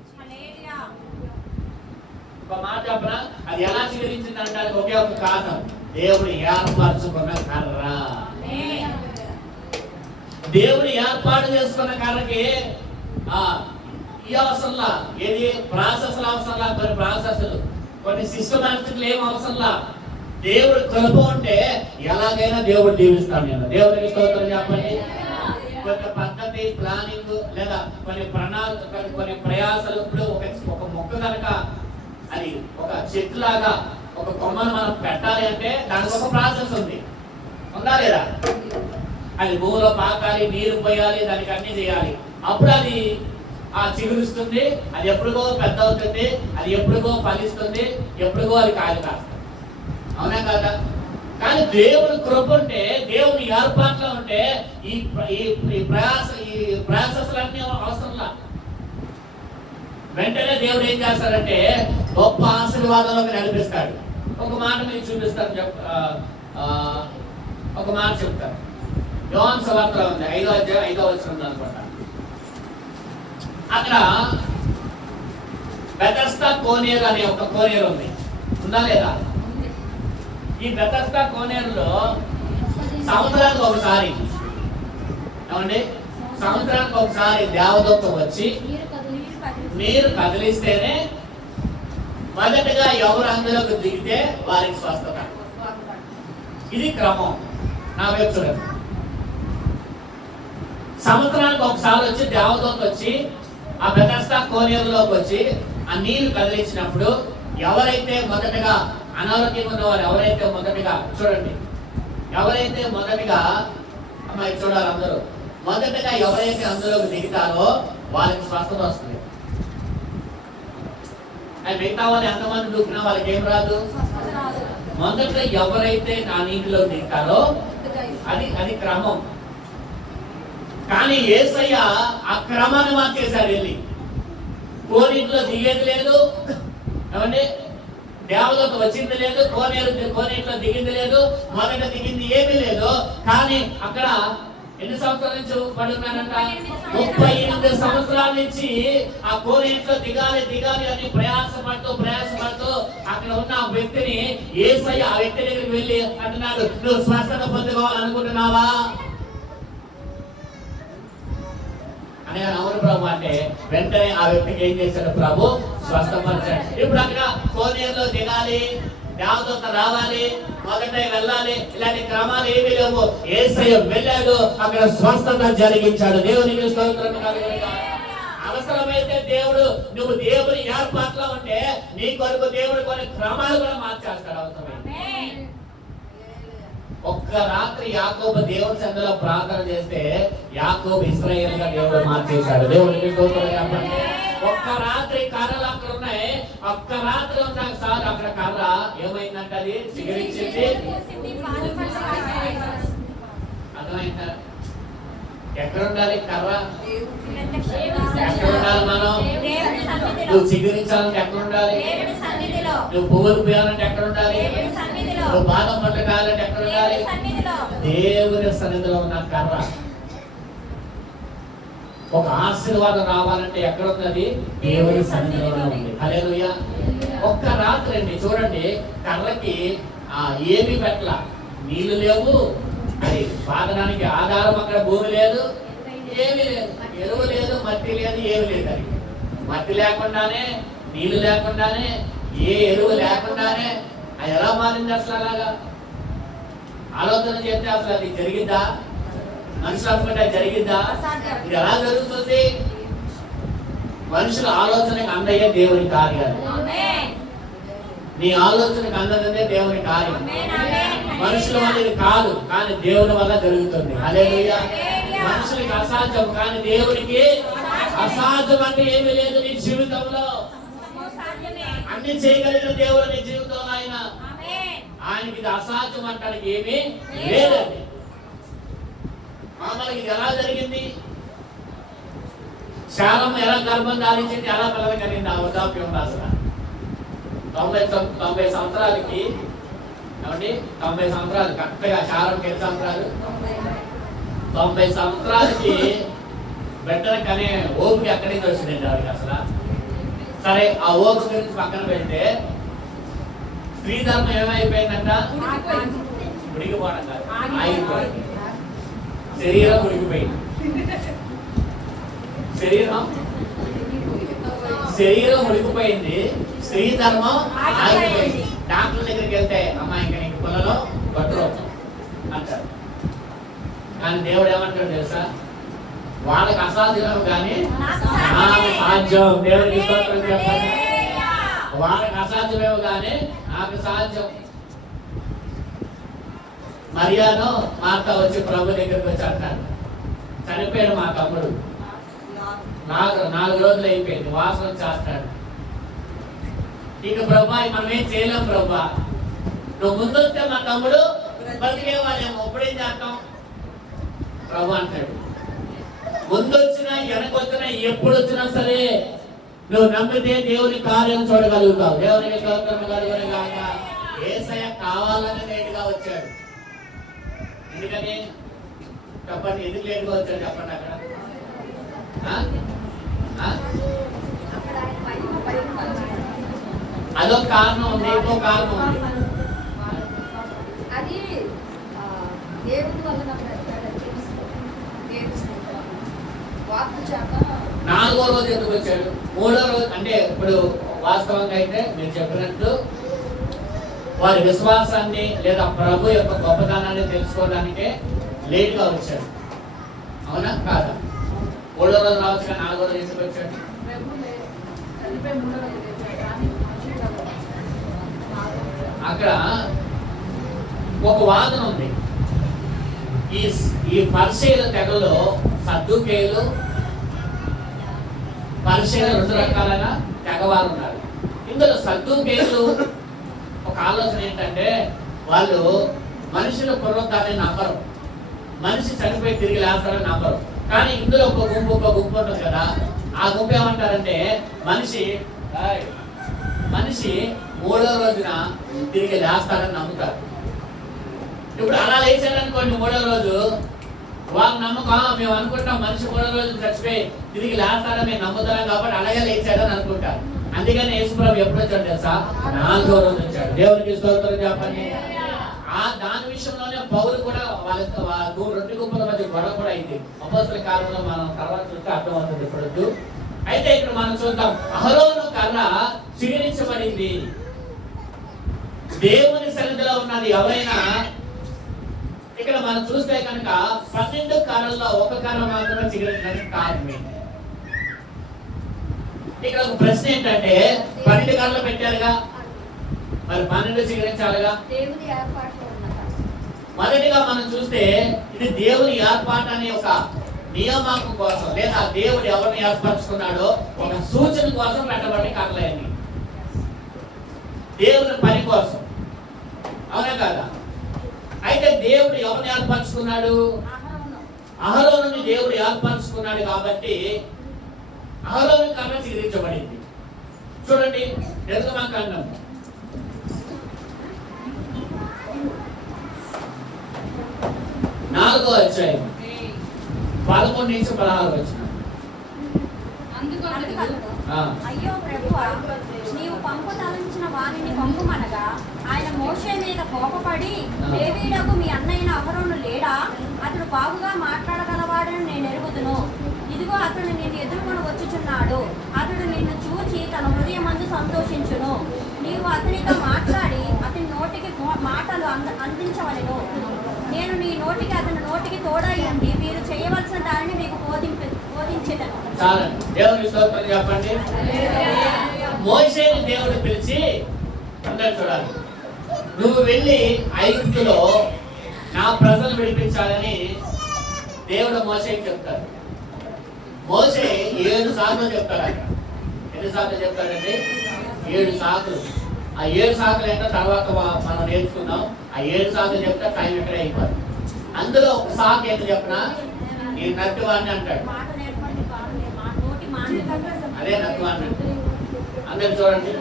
ఒక మాట చెప్పనా? అది ఎలా చిగురించింది అంటే ఒకే ఒక కారణం, దేవుడు ఏర్పరచుకున్న కర్ర. దేవుడు ఏర్పాటు చేసుకున్న కర్రకి ఈ అవసరంలా, ఏది ప్రాసెస్ అవసరంలా, కొన్ని ప్రాసెస్లు, కొన్ని సిస్టమాటిక్లు ఏం అవసరంలా. దేవుడు కలుపు ఉంటే ఎలాగైనా దేవుడు దీవిస్తాడు. నేను దేవుడికి స్తోత్రం చెప్పండి. కొన్ని పద్ధతి, ప్లానింగ్ లేదా కొన్ని ప్రణాళిక, కొన్ని ప్రయాసాలు. ఇప్పుడు ఒక మొక్క కనుక అది ఒక చెట్టు లాగా ఒక కొమ్మను మనం పెట్టాలి అంటే దానికి ఒక ప్రాసెస్ ఉంది, ఉందా లేదా? అది భూమిలో పాకాలి, నీరు పోయాలి, దానికి అన్ని చేయాలి. అప్పుడు అది ఆ చిగురుస్తుంది, అది ఎప్పుడుగో పెద్ద అవుతుంది, అది ఎప్పుడుగో ఫలిస్తుంది, ఎప్పుడుగో అది కాయలు కాస్తుంది. అవునా కదా? కానీ దేవుని కృప ఉంటే, దేవుని ఏర్పాట్లో ఉంటే ఈ ప్రయాసలన్నీ అవసరంలా. వెంటనే దేవుడు ఏం చేస్తాడంటే గొప్ప ఆశీర్వాదంలోకి నడిపిస్తాడు. ఒక మాట మీకు చూపిస్తాను, ఒక మాట చెప్తాను. యోహాను సువార్తలో ఉంది, 5వ అధ్యాయం 5వ వచనం అనుకుంటా. అక్కడ బెతెస్దా కోనేరు అనే ఒక కోనేరు ఉంది, ఉందా లేదా? ఈ బెతెస్దా కోనేరులో సంవత్సరానికి ఒకసారి, ఏమండి, సంవత్సరానికి ఒకసారి దేవదూత వచ్చి నీరు కదిలిస్తేనే మొదటగా ఎవరు అందులోకి దిగితే వారికి స్వస్థత. ఇది క్రమం. నా వైపు చూడండి. సంవత్సరానికి ఒకసారి వచ్చి దేవదూత వచ్చి ఆ బెతెస్దా కోనేరులోకి వచ్చి ఆ నీరు కదిలించినప్పుడు ఎవరైతే మొదటగా అనారోగ్యంగా ఉన్నవారు, ఎవరైతే మొదటగా చూడండి, ఎవరైతే మొదటగా అమ్మాయి చూడాలి అందరూ, మొదటగా ఎవరైతే అందులోకి దిగుతారో వాళ్ళకి స్వస్థత వస్తుంది. అది మిగతా వాళ్ళు ఎంతమంది దూకినా వాళ్ళకి ఏం రాదు. మొదట ఎవరైతే ఆ నీటిలో దిగుతారో అది క్రమం. కానీ యేసయ్య ఆ క్రమాన్ని మార్చేశాడు. వెళ్ళి కోనేటిలో దిగేది లేదు, ఏమండి, దేవదూత వచ్చింది లేదు, కోనేటిలో దిగింది లేదు, మొదట దిగింది ఏమీ లేదు. కానీ అక్కడ ఎన్ని సంవత్సరాల నుంచి పడున్నానంట? 38 సంవత్సరాల నుంచి ఆ కోనేటిలో దిగాలి అని ప్రయాసపడుతూ అక్కడ ఉన్న ఆ వ్యక్తిని యేసయ్య ఆ వ్యక్తి దగ్గరికి వెళ్ళి అంటున్నాడు, నువ్వు స్వస్థత పొందుకోవాలనుకుంటున్నావా అని. అవును ప్రభు అంటే వెంటనే ఆ వ్యక్తికి ఏం చేశాడు? ప్రభు స్వస్థపరిచాడు. ఇప్పుడు అక్కడ కోనేరులో దిగాలి, దేవదూత రావాలి, మొదట వెళ్ళాలి, ఇలాంటి క్రమాలు ఏమీ లేవు. యేసయ్య వెళ్ళాడు, అక్కడ స్వస్థత జరిగించాడు. దేవునికి స్తోత్రం కలుగునుగాక. అవసరమైతే నువ్వు దేవుని ఏర్పాట్లో ఉంటే నీ కొరకు దేవుడు కొన్ని క్రమాలు కూడా మార్చేస్తాడు. అవసరమైతే ఒక్క రాత్రి యాకోబు దేవుని సన్నిధిలో ప్రార్థన చేస్తే యాకోబు ఇశ్రాయేల్ గా దేవుడు మార్చేశాడు. దేవునికి స్తోత్రం చెప్పండి. ఒక్క రాత్రి కర్రలు అక్కడ ఉన్నాయి, ఒక్క రాత్రి ఉన్నాక సార్ అక్కడ కర్ర ఏమైందంటే అది చిగురించింది. అర్థమైందా? ఎక్కడ ఉండాలి కర్ర? ఎక్కడ ఉండాలి? మనం నువ్వు చిగురించాలంటే ఎక్కడ ఉండాలి? నువ్వు పువ్వులు పోయాలంటే ఎక్కడ ఉండాలి? నువ్వు బాదం పంట కావాలంటే ఎక్కడ ఉండాలి? దేవుని సన్నిధిలో ఉన్న కర్ర. ఒక ఆశీర్వాదం రావాలంటే ఎక్కడ ఉన్నది? దేవుని సన్నిధిలో ఉంది. హల్లెలూయా. ఒక్క రాత్రి అండి చూడండి, కర్రకి ఏమి పెట్టల, నీళ్లు లేవు, అది బాధడానికి ఆధారం అక్కడ భూమి లేదు, ఏమీ లేదు, ఎరువు లేదు, మట్టి లేదు, ఏమి లేదు. అది మట్టి లేకుండానే, నీళ్లు లేకుండానే, ఏ ఎరువు లేకుండానే అది ఎలా మారింది? అసలు అలాగా ఆలోచన చేస్తే అసలు అది జరిగిద్దా? మనుషులు అనుకుంటే జరిగిద్దా? ఇది ఎలా జరుగుతుంది? మనుషుల ఆలోచనకు అందయ్యే దేవుని కార్యాలు. నీ ఆలోచనకు అందదే దేవుని కార్యం. మనుషుల వల్ల ఇది కాదు, కానీ దేవుని వల్ల జరుగుతుంది. హల్లెలూయా. మనుషులకి అసాధ్యం, కానీ దేవునికి అసాధ్యం అంటే ఏమీ లేదు. నీ జీవితంలో అన్ని చేయగలిగిన దేవుడు నీ జీవితంలో ఆయనకి ఇది అసాధ్యం అంటానికి ఏమీ లేదండి. మనకి ఇది ఎలా జరిగింది? శారమ్మ ఎలా గర్భం ధారించింది, ఎలా పిల్లలు కలిగింది? ఆ వృద్ధాప్యం అసలు 90 సంవత్సరాలకి, ఏమండి, 90 సంవత్సరాలు కరెక్ట్గా. శారమ్మకి ఎన్ని సంవత్సరాలు? 90 సంవత్సరాలకి బిడ్డలు కనే ఓపిక ఎక్కడి నుంచి వచ్చిందండి ఆవిడకి అసలు. సరే, ఆ ఓపిక గురించి పక్కన పెడితే స్త్రీ ధర్మం ఏమైపోయిందంట? ఉడికిపోవడం కాదు, ఆగిపోయింది. శరీరం ఉడికిపోయింది. శరీరం ఉడికిపోయింది, స్త్రీ ధర్మం ఆగిపోయింది. డాక్టర్ దగ్గరికి వెళ్తే అమ్మా ఇంకా నీకు పిల్లలు బట్టలు అంటారు. కానీ దేవుడు ఏమంటాడు తెలుసా? వాళ్ళకి అసాధ్యం కానీ సాధ్యం. దేవుడికి స్తోత్రం చెప్పండి. వారికి అసాధ్యమేమో కానీ నాకు సాధ్యం. మరియాను మార్త వచ్చి ప్రభు దగ్గరికి వచ్చి అంటారు, చనిపోయాడు మా తమ్ముడు, 4 రోజులు అయిపోయింది, వాసన చేస్తాడు. ఇక ప్రభా మనం ఏం చేయలేం ప్రభా, నువ్వు ముందు వస్తే మా తమ్ముడు బతికేవాళ్ళేమో, ఇప్పుడేం చేస్తాం ప్రభు అంటాడు. ముందు వచ్చినా వెనకొచ్చినా ఎప్పుడు వచ్చినా సరే నువ్వు నమ్మితే దేవుని కార్యం చూడగలుగుతావు. దేవునికి స్తోత్రం కలుగును గాక. యేసయ్య కావాలని లేటుగా వచ్చాడు. ఎందుకని చెప్పండి, ఎందుకు లేటుగా వచ్చాడు చెప్పండి. అక్కడ అదొక కారణం ఉంది, ఇంకో కారణం ఉంది. అది దేవుడి వల్ల 4వ రోజు ఎందుకు వచ్చాడు? 3వ రోజు అంటే ఇప్పుడు వాస్తవంగా అయితే మీరు చెప్పినట్టు వారి విశ్వాసాన్ని లేదా ప్రభు యొక్క గొప్పతనాన్ని తెలుసుకోవడానికే లేట్గా వచ్చాడు. అవునా కాదా? 3వ రోజు రావచ్చు కానీ 4వ రోజు ఎందుకు వచ్చాడు? అక్కడ ఒక వాదన ఉంది. ఈ పరిశీల తెగలో సద్దుకేయులు పరిశీల 2 రకాలుగా తెగవారు ఉన్నారు. ఇందులో సద్దుకేయులు ఒక ఆలోచన ఏంటంటే వాళ్ళు మనుషుల పునరుద్ధాన్ని నమ్మరు, మనిషి చనిపోయి తిరిగి లేస్తారని నమ్మరు. కానీ ఇందులో ఒక గుంపు ఉంటుంది కదా, ఆ గుంపు ఏమంటారంటే మనిషి 3వ రోజున తిరిగి లేస్తారని నమ్ముతారు. ఇప్పుడు అలా లేచారనుకోండి 3వ రోజు, వాళ్ళ నమ్మకం మేము అనుకుంటాం మనిషి 3వ రోజు చచ్చిపోయి తిరిగి లేస్తారని మేము నమ్ముతాం కాబట్టి అలాగే లేచాడని అనుకుంటారు. అందుకని యేసుప్రభు ఎప్పుడు వచ్చాడు తెలుసా? 4వ రోజు వచ్చాడు. దేవునికి స్తోత్రం చెప్పండి. దాని విషయంలోనే పౌలు కూడా వాళ్ళ 2 గుంపుల మధ్య గొడవ కూడా అయింది. అపోస్తల కాలంలో మనం తర్వాత చూస్తే అర్థమవుతుంది. ఇప్పుడు అయితే ఇక్కడ మనం చూద్దాం, అహరోను కర్ర చిగురించబడింది. దేవుని సన్నిధిలో ఉన్నది ఎవరైనా ఇక్కడ మనం చూస్తే కనుక 12 కర్రల్లో 1 కర్ర మాత్రమే చిగురించడానికి కారణమే. ఇక్కడ ఒక ప్రశ్న ఏంటంటే 12 కర్రలు పెట్టారుగా, మరి 12 చిగురించాలిగా. మొదటిగా మనం చూస్తే ఇది దేవుని ఏర్పాటు అనే ఒక నియామకం కోసం లేదా దేవుడు ఎవరిని ఏర్పరచుకున్నాడో ఒక సూచన కోసం పెట్టబడి కర్రలేని దేవుని పని కోసం. అవునా కదా? అయితే దేవుడు ఎవరిని ఏర్పరచుకున్నాడు? అహరోనుని దేవుడు ఏర్పరచుకున్నాడు కాబట్టి అహరోను కర్ర చిగురించబడింది. చూడండి నిర్గమకాండం 4వ అధ్యాయం 13 నుంచి 16 వచ్చిన. అయ్యో ప్రభువా, నీవు పంపు తలంచిన వారిని పంపుమనగా ఆయన మోషే మీద కోపపడి, లేవీయుడగు మీ అన్నయ్య అహరోను లేడా? అతడు బాగుగా మాట్లాడగలవాడని నేను ఎరుగుదును. ఇదిగో అతడు నిన్ను ఎదుర్కొని వచ్చుచున్నాడు. అతడు నిన్ను చూచి తన హృదయమందు సంతోషించును. నీవు అతనితో మాట్లాడి అతని నోటికి మాటలు అందించవలెను. నేను నీ నోటికి అతని నోటికి తోడై ఉండి మీరు చేయవలసిన దానిని మీకు బోధించేదను. దేవుని స్తోత్రం చెప్పండి. మోషేని దేవుడు పిలిచి అందరూ చూడాలి, నువ్వు వెళ్ళి ఐగుప్తులో నా ప్రజలు విడిపించాలని దేవుడు మోషేకి చెప్తాడు. మోషే 7 సార్లు చెప్తాడు. ఎన్ని సార్లు చెప్తాడంటే 7 సార్లు. ఆ 7 సార్లు ఏంటో తర్వాత మనం నేర్చుకుందాం. ఆ 7 సార్లు చెప్తే టైం ఇక్కడే అయిపోతుంది. అందులో ఒక సాకు ఏంటో చెప్పినా నేను నత్తివాడిని అంటాడు. అదే నత్తివాడిని అంటే అందరు చూడండి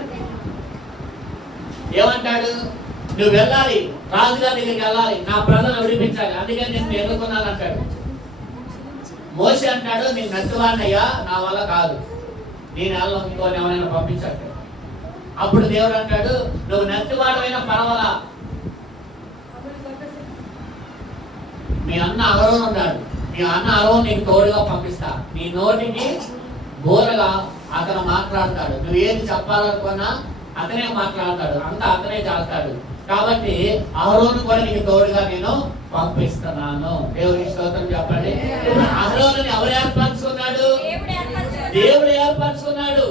ఏమంటాడు, నువ్వు వెళ్ళాలి, రాజుగారి దగ్గరికి వెళ్ళాలి, నా ప్రజలను విడిపించాలి, అందుకని నేను ఎన్నుకున్నాను అంటాడు. మోషే అంటాడు, నేను నత్తివాడినయ్యా, నా వల్ల కాదు, నేను వెళ్ళను, ఇంకోని ఎవరైనా పంపించాడు. అప్పుడు దేవుడు అంటాడు, నువ్వు నత్తివాడమైనా పర్వాలా, మీ అన్న అహరోను ఉన్నాడు, మీ అన్న అహరోను నీకు తోడుగా పంపిస్తా, నీ నోటికి బోరగా అతను మాట్లాడతాడు, నువ్వు ఏది చెప్పాలనుకున్నా అతనే మాట్లాడతాడు, అంతా అతనే చేస్తాడు. కాబట్టి అహరోను కూడా నీకు తోడుగా నేను పంపిస్తున్నాను. దేవుని స్తోత్రం చెప్పండి. అహరోనుని ఎవరు ఏర్పరచుకున్నాడు? దేవుడు ఏర్పరచుకున్నాడు.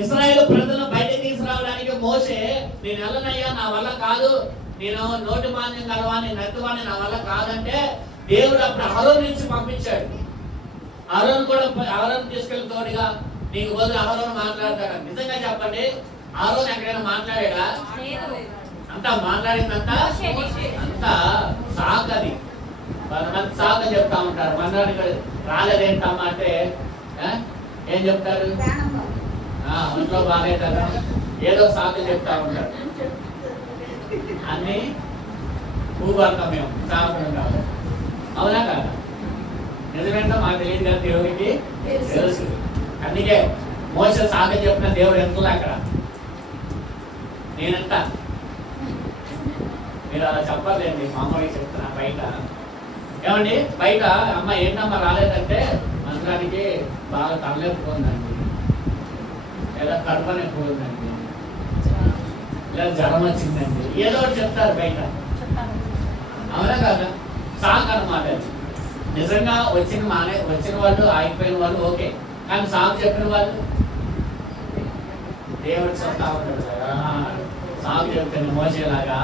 ఇశ్రాయేలు ప్రజలను బయటకు తీసుకురావడానికి మోషే, నేను వెళ్ళనయ్యా, నా వల్ల కాదు, నేను నోటి మాన్యం కలవాని నత్తువాని, నా వల్ల కాదంటే దేవుడు అప్పుడు అహరోను నుంచి పంపించాడు. అహరోను తీసుకెళ్ళి తోడుగా నీకు బదులు అహరోను మాట్లాడతాడు. నిజంగా చెప్పండి, అహరోను ఎక్కడైనా మాట్లాడాడా? అంతా మాట్లాడిందంతా అంతా సాకది. కొంతమంది సాక చెప్తా ఉంటారు. మనవాడికి రాలేదేంటమ్మా అంటే ఏం చెప్తారు? ఒంట్లో బాగాలేదా ఏదో సాకు చెప్తా ఉంటారు. అన్ని భూభారతం మేము సాగుతున్నాం కాదు. అవునా కాదా? నిజమేంటో మాకు తెలియదు కదా, దేవుడికి తెలుసు. అందుకే మోసే సాగ చెప్పిన దేవుడు ఎంతలా అక్కడ నేనంట. మీరు అలా చెప్పలేండి, మామూలుగా చెప్తున్నా. బయట ఏమండి, బయట అమ్మ ఏంటమ్మా రాలేదంటే మంత్రానికి బాగా తలలేకపోయిందండి, లేదా కడుపనే పోయిందండి, లేదా జ్వరం వచ్చిందండి, ఏదో ఒకటి చెప్తారు బయట. అవునా కాదా? సాకు అన్నమాట. నిజంగా వచ్చిన వాళ్ళు ఆగిపోయిన వాళ్ళు ఓకే, కానీ సాకు చెప్పిన వాళ్ళు దేవుడు చెప్తా ఉంటాడు కదా, సాకు చెప్తాను మోసేలాగా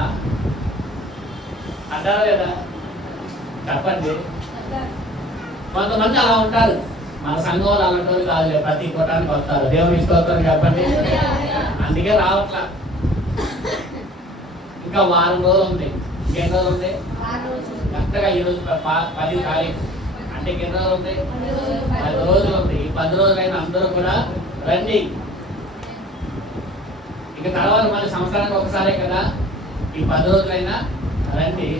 అంటారా లేదా? చెప్పండి. కొంతమంది అలా ఉంటారు. మన సంఘం వాళ్ళు అలాంటి వాళ్ళు కాదులే, ప్రతి కొట్టానికి వస్తారు. దేవుని స్తోత్రం చెప్పండి. అందుకే రావట్లా. ఇంకా వారం రోజులు ఉంది. ఇంకెన్ని రోజులు ఉంది? కరెక్ట్గా ఈరోజు 10 తారీఖు అంటే ఎన్ని రోజులు ఉంది? 10 రోజులు ఉంది. ఈ 10 రోజులైనా అందరూ కూడా రండి. ఇక తర్వాత మళ్ళీ సంవత్సరానికి ఒకసారే కదా. ఈ 10 రోజులైనా రండి.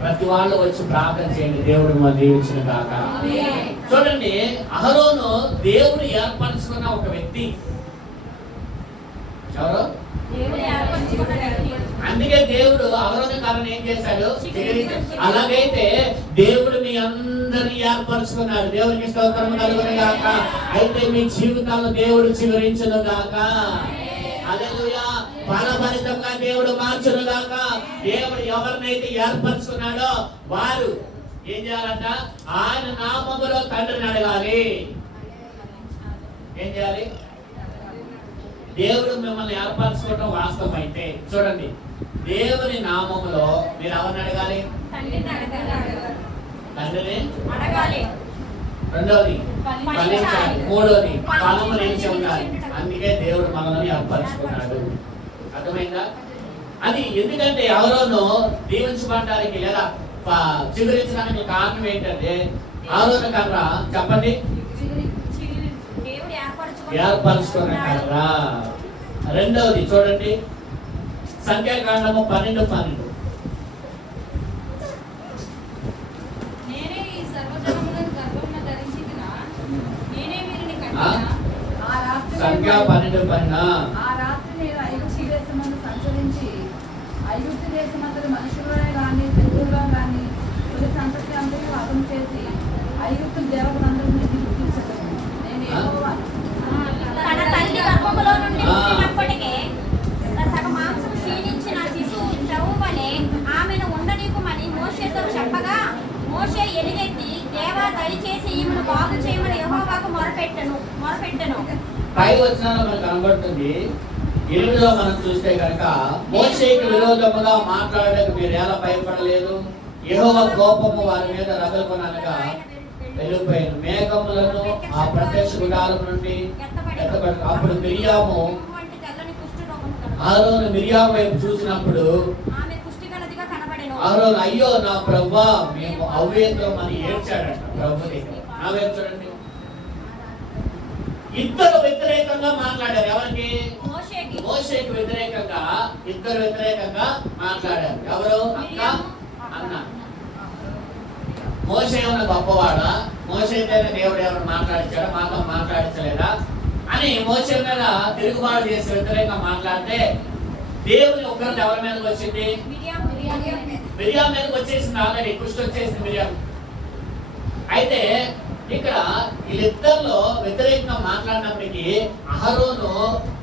ప్రతి వాళ్ళు వచ్చి ప్రార్థన చేయండి. దేవుడు మనం దీవించిన కాక. చూడండి, అహరోను దేవుడు ఏర్పరచుకున్న ఒక వ్యక్తి. ఎవరు? అందుకే దేవుడు అహరోను కారణం ఏం చేశాడు? అలాగైతే దేవుడు మీ అందరినీ ఏర్పరచుకున్నాడు. దేవునికి స్తోత్రం కలుగును గాక. అయితే మీ జీవితాలను దేవుడు చివరించును గాక. హల్లెలూయా. ఫలభరితంగా దేవుడు మార్చును గాక. దేవుడు ఎవరినైతే ఏర్పరచుకున్నాడో వారు ఏం చేయాలంట? ఆయన నామములో తండ్రిని అడగాలి. ఏం చేయాలి? దేవుడు మిమ్మల్ని ఏర్పరచుకోవడం వాస్తవం అయితే చూడండి, దేవుని నామములో మీరు ఎవరిని అడగాలి? తండ్రిని అడగాలి. రెండోది ఫలించాలి. మూడోది ఫలము నిలిచి ఉండాలి. అందుకే దేవుడు మనల్ని ఏర్పరచుకున్నాడు. అర్థమైందా? అది ఎందుకంటే అహరోను దీవించబడడానికి లేదా చిగురించడానికి కారణం ఏంటంటే అహరోను కర్ర చెప్పండి ఏర్పరచుకున్న కర్ర. రెండవది చూడండి, సంఖ్యాకాండము 12:12. సంఖ్య 12:12. ఆ రాత్రి నేను ఐగుప్తు దేశమందు సంచరించి ఐగుప్తు దేశమందరి మనుషులనే కానీ జంతువులో కానీ తొలి సంతతి అందరూ హతం చేసి ఐగుప్తు దేవతలందరినీ తీసుకొచ్చాను. నేను యెహోవాను. తన తల్లి గర్భములో నుండి పుట్టినప్పటికే సగ మాంసం క్షీణించిన శిశువు ప్రభువనే ఆమెను ఉండనీకుమని మోషేతో చెప్పగా మోషే ఎలుగెత్తి, దేవా దయచేసి ఈమెను బాగు చేయమని యెహోవాకు మొరపెట్టెను. పై వచనాల్లో మనకు కనబడుతుంది. 8లో మనం చూస్తే కనుక మోషేకి విరోధముగా మాట్లాడడానికి మీరు ఎలా భయపడలేదు? యెహోవా కోపము వారి మీద రగులుకొనగా వెళ్ళిపోయిన మేఘములను ఆ ప్రత్యక్ష గుడారం నుండి ఎత్తబడి. అప్పుడు మిరియాము అహరోను మిరియాము వైపు చూసినప్పుడు అహరోను, అయ్యో నా ప్రభువా, మేము అవివేకం అని ఏడ్చాడంట. ప్రభు దగ్గర నా వైపు చూడండి. ఇద్దరు వ్యతిరేకంగా మాట్లాడారు. ఎవరికి? మోషేకి వ్యతిరేకంగా ఇద్దరు వ్యతిరేకంగా మాట్లాడారు. ఎవరు? అక్క, అన్న. మోషే ఉన్న గొప్పవాడా? మోషేతోనే దేవుడు ఎవరు మాట్లాడించాడా? మాతో మాట్లాడించలేదా అని మోషే మీద తిరుగుబాటు చేసి వ్యతిరేకంగా మాట్లాడితే దేవుని ఉగ్రత ఎవరి మీదకి వచ్చింది? మిరియాం మీదకి వచ్చేసింది. ఆల్రెడీ కుష్టి వచ్చేసింది మిరియాం. అయితే ఇక్కడ వీళ్ళిద్దరిలో వ్యతిరేకంగా మాట్లాడినప్పటికీ అహరోను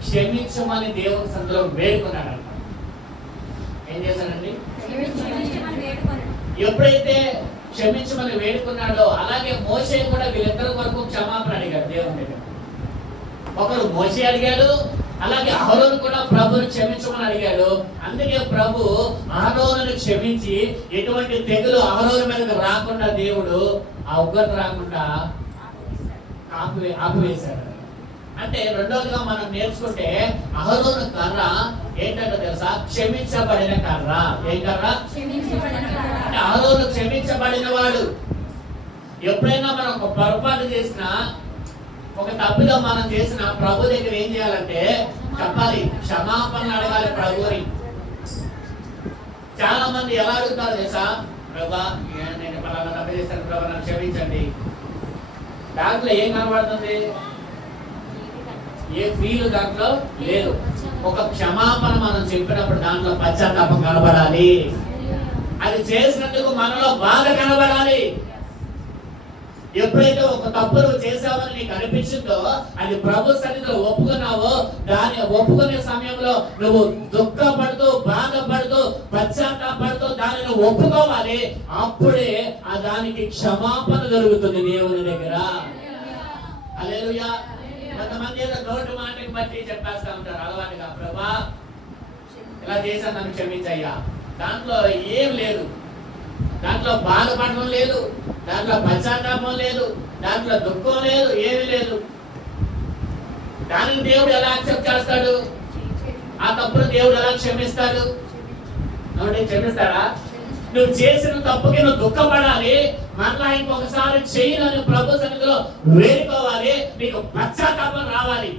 క్షమించమని దేవుని సందులో వేడుకున్నాడంట. ఏం చేశాడండి? ఎప్పుడైతే క్షమించమని వేడుకున్నాడో అలాగే మోషే కూడా వీళ్ళిద్దరి వరకు క్షమాపణ అడిగాడు దేవుని దగ్గర. ఒకరు మోషే అడిగాడు, అలాగే అహరోను కూడా ప్రభుని క్షమించమని అడిగాడు. అందుకే ప్రభు అహరోనుని క్షమించి ఎటువంటి తెగులు అహరోను మీదకి రాకుండా దేవుడు ఆ ఉగ్రత రాకుండా ఆపివేశాడు. అంటే రెండోదిగా మనం నేర్చుకుంటే అహరోను కర్ర ఏంటంటే తెలుసా? క్షమించబడిన కర్ర. ఏం కర్ర? అంటే అహరోను క్షమించబడిన వాడు. ఎప్పుడైనా మనం ఒక పొరపాటు చేసినా, ఒక తప్పిదం మనం చేసిన ప్రభు దగ్గర ఏం చేయాలంటే చెప్పాలి, క్షమాపణ అడగాలి ప్రభుని. చాలా మంది ఎలా అడుగుతారు తెలుసా? ప్రభా నేను పలానా తప్పు చేశాను, ప్రభా నన్ను క్షమించండి. దాంట్లో ఏం కనబడుతుంది? ఏ ఫీల్ దాంట్లో లేదు. ఒక క్షమాపణ మనం చెప్పినప్పుడు దాంట్లో పశ్చాత్తాపం కనబడాలి. అది చేసినందుకు మనలో బాధ కనబడాలి. ఎప్పుడైతే ఒక తప్పు నువ్వు చేసావని నీకు అనిపించిందో, అది ప్రభు సన్నిధిలో ఒప్పుకున్నావో, దాన్ని ఒప్పుకునే సమయంలో నువ్వు దుఃఖపడుతూ, బాధపడుతూ, పశ్చాత్తాపడుతూ దాన్ని నువ్వు ఒప్పుకోవాలి. అప్పుడే ఆ దానికి క్షమాపణ జరుగుతుంది దేవుని దగ్గర. హల్లెలూయా. కొంతమంది ఏదో నోటి మాటకి బట్టి చెప్పేస్తా ఉంటారు అలవాటుగా, ప్రభా ఇలా చేశాను నన్ను క్షమించయ్యా. దాంట్లో ఏం లేదు, దాంట్లో బాధపడడం లేదు, దాంట్లో పశ్చాత్తాపం లేదు, దాంట్లో దుఃఖం లేదు, ఏమీ లేదు. దానిని దేవుడు ఎలా యాక్సెప్ట్ చేస్తాడు? ఆ తప్పును దేవుడు ఎలా క్షమిస్తాడు? క్షమిస్తాడా? నువ్వు చేసిన తప్పుకి నువ్వు దుఃఖపడాలి, మరలా ఇంకొకసారి చేయనని ప్రభు సన్నిధిలో వేడుకోవాలి, నీకు పశ్చాత్తాపం రావాలి.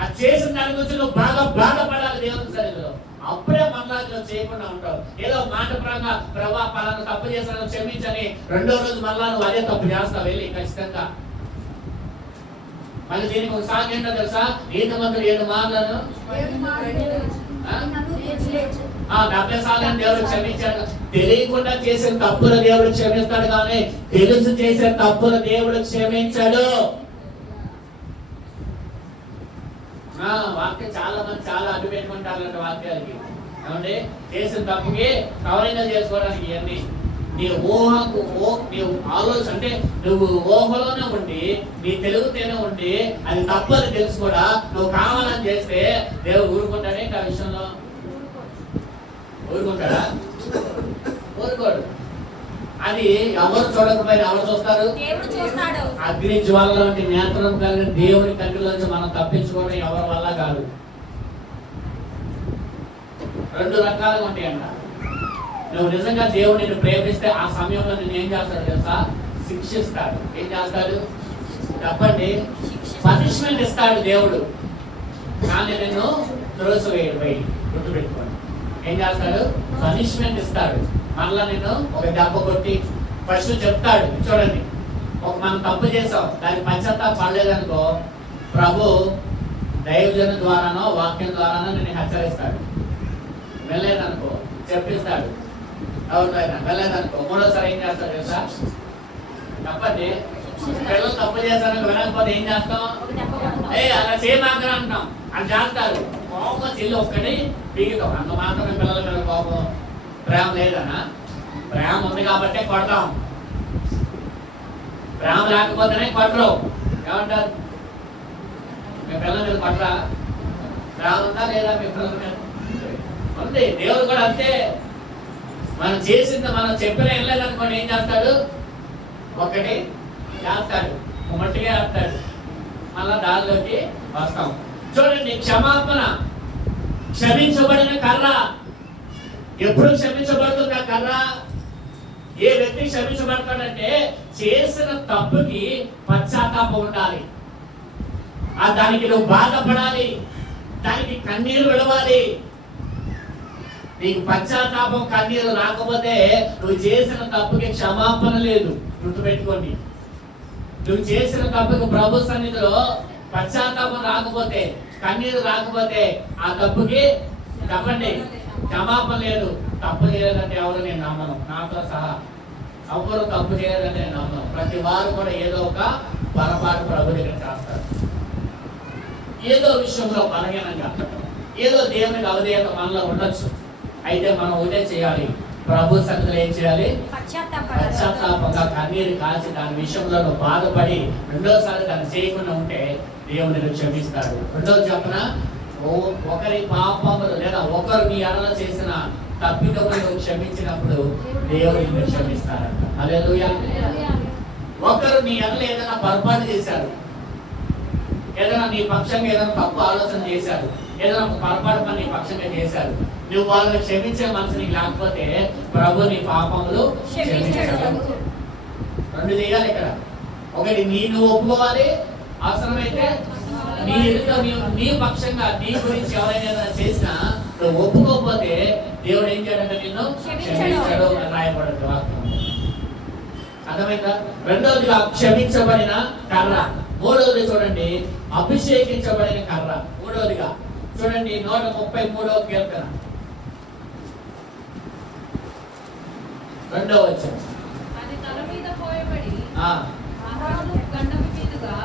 ఆ చేసిన దాని గురించి నువ్వు బాగా బాధపడాలి దేవుని సన్నిధిలో. అప్పుడే మరలా చేయకుండా ఉంటావు. ఏదో మాట పరంగా ప్రభా పలానా తప్పు చేశాను క్షమించని రెండో రోజు మరలా నువ్వు అదే తప్పు చేస్తావు వెళ్ళి ఖచ్చితంగా. మళ్ళీ దీనికి ఒక సాంగ్ ఏంటో తెలుసా? నీతిమంతులు 7 మార్లను 70 సార్లు దేవుడు క్షమించాడు. తెలియకుండా చేసిన తప్పులు దేవుడు క్షమిస్తాడు, కానీ తెలుసు చేసే తప్పులు దేవుడు క్షమించాడు. వాక్యం చాలా మంది చాలా అడ్డు పెట్టుకుంటారు వాక్యాలకి. ఏమంటే చేసిన తప్పుకి కవరింగ్ చేసుకోవడానికి ఇవన్నీ నీ ఊహకు నీవు ఆలోచన అంటే నువ్వు ఊహలోనే ఉండి నీ తెలుగుతేనే ఉండి అది తప్పని తెలుసు కూడా నువ్వు కావాలని చేస్తే దేవుడు ఊరుకుంటాడే ఆ విషయంలో? ఊరుకుంటాడా? ఊరుకోడు. అది ఎవరు చూడకపోయినా ఎవరు చూస్తారు? అగ్ని జ్వాల వంటి నేత్రం కలిగిన దేవుని కంటిలోంచి మనం తప్పించుకోవడం ఎవరి వల్ల కాదు. 2 రకాలుగా ఉంటాయంట. నువ్వు నిజంగా దేవుడిని ప్రేమిస్తే ఆ సమయంలో నేను ఏం చేస్తాడు తెలుసా? శిక్షిస్తాడు. ఏం చేస్తాడు చెప్పండి? పనిష్మెంట్ ఇస్తాడు దేవుడు, కానీ నిన్ను త్రోసివేయడు. బయట గుర్తుపెట్టుకోండి. ఏం చేస్తాడు? పనిష్మెంట్ ఇస్తాడు. మళ్ళా నేను ఒక దెబ్బ కొట్టి ఫస్ట్ చెప్తాడు, చూడండి మనం తప్పు చేసాం దానికి పశ్చాత్తాపం పడలేదనుకో, ప్రభు దైవజన ద్వారానో వాక్యం ద్వారానో నేను హెచ్చరిస్తాడు. వెళ్ళలేదనుకో చెప్పిస్తాడు. ఎవరికైనా వెళ్ళలేదనుకో మూడోసారి ఏం చేస్తాడు తెలుసా? చెప్పండి. పిల్లలు తప్పు చేస్తాను వినకపోతే ఏం చేస్తాం? అలా చేయమాకని అంటాం. అది చేస్తారు. కోపం చెల్లి ఒక్కటి పీకుతాం. అంత మాత్రమే పిల్లల మీద కోపం ప్రేమ లేదనా? ప్రేమ ఉంది కాబట్టే కొడతాం. ప్రేమ లేకపోతేనే కొట్టరు. ఏమంటారు? మీ పిల్లల మీద కొట్టరా? ప్రేమ ఉందా లేదా మీ పిల్లల మీద? ఉంది. దేవుడు కూడా అంతే. మనం చేసింది మనం చెప్పిన వెళ్ళలేదనుకోండి ఏం చేస్తాడు? ఒకటి చేస్తాడు, మట్టిగా వేస్తాడు, మళ్ళా దారిలోకి వస్తాం. చూడండి, క్షమాపణ, క్షమించబడిన కర్ర. ఎప్పుడు క్షమించబడుతుంది ఆ కర్ర? ఏ వ్యక్తి క్షమించబడతాడంటే చేసిన తప్పుకి పశ్చాత్తాపం ఉండాలి. దానికి నువ్వు బాధపడాలి, దానికి కన్నీరు విడవాలి. నీకు పశ్చాత్తాపం కన్నీరు రాకపోతే నువ్వు చేసిన తప్పుకి క్షమాపణ లేదు. గుర్తుపెట్టుకోండి. నువ్వు చేసిన తప్పుకి ప్రభు సన్నిధిలో పశ్చాత్తాపం రాకపోతే, కన్నీరు రాకపోతే ఆ తప్పుకి చెప్పండి క్షమాపణ లేదు. తప్పు చేయలేదంటే ఎవరు నేను నమ్మను, నాతో సహా ఎవరు తప్పు చేయలేదంటే నేను నమ్మను. ప్రతి వారు కూడా ఏదో ఒక పొరపాటు ప్రభు దగ్గర చేస్తారు. ఏదో విషయంలో బలహీనంగా, ఏదో దేవునికి అవిధేయత మనలో ఉండొచ్చు. అయితే మనం ఒకటే చేయాలి, ప్రభు సన్నిధిలో ఏం చేయాలి? పశ్చాత్తాపడి పశ్చాత్తాపంగా కన్నీరు కాల్చి దాని విషయంలో నువ్వు బాధపడి రెండోసారి దాన్ని చేయకుండా ఉంటే దేవుడు నిన్ను క్షమిస్తాడు. రెండోది చెప్పన, ఒకరి పాపములు లేదా ఒకరు నీ ఎడల చేసిన తప్పిదములు నువ్వు క్షమించినప్పుడు దేవుడు నిన్ను క్షమిస్తాడంట. హల్లెలూయా. ఒకరు నీ ఎడల ఏదైనా పొరపాటు చేశారు, ఏదైనా నీ పక్షంగా ఏదైనా తప్పు ఆలోచన చేశారు, ఏదైనా పొరపాటు పని నీ పక్షంగా చేశారు, నువ్వు వాళ్ళని క్షమించే మనసు నీకు లేకపోతే ప్రభు నీ పాపములు క్షమించడు. రెండు చేయాలి ఇక్కడ. ఒకటి నువ్వు ఒప్పుకోవాలి, అవసరమైతే నీ పక్షంగా నీ గురించి ఎవరైనా ఏదైనా చేసినా నువ్వు ఒప్పుకోకపోతే దేవుడు ఏం చేయడంటే నిన్ను క్షమించడు అని రాయబడదు వాక్యం. అర్థమైందా? రెండవదిగా క్షమించబడిన కర్ర. మూడవది చూడండి, అభిషేకించబడిన కర్ర. మూడవదిగా చూడండి 133వ కీర్తన 2వ వచనం. అది తల మీద పోయబడి ఆ అహరోను గండము మీదుగా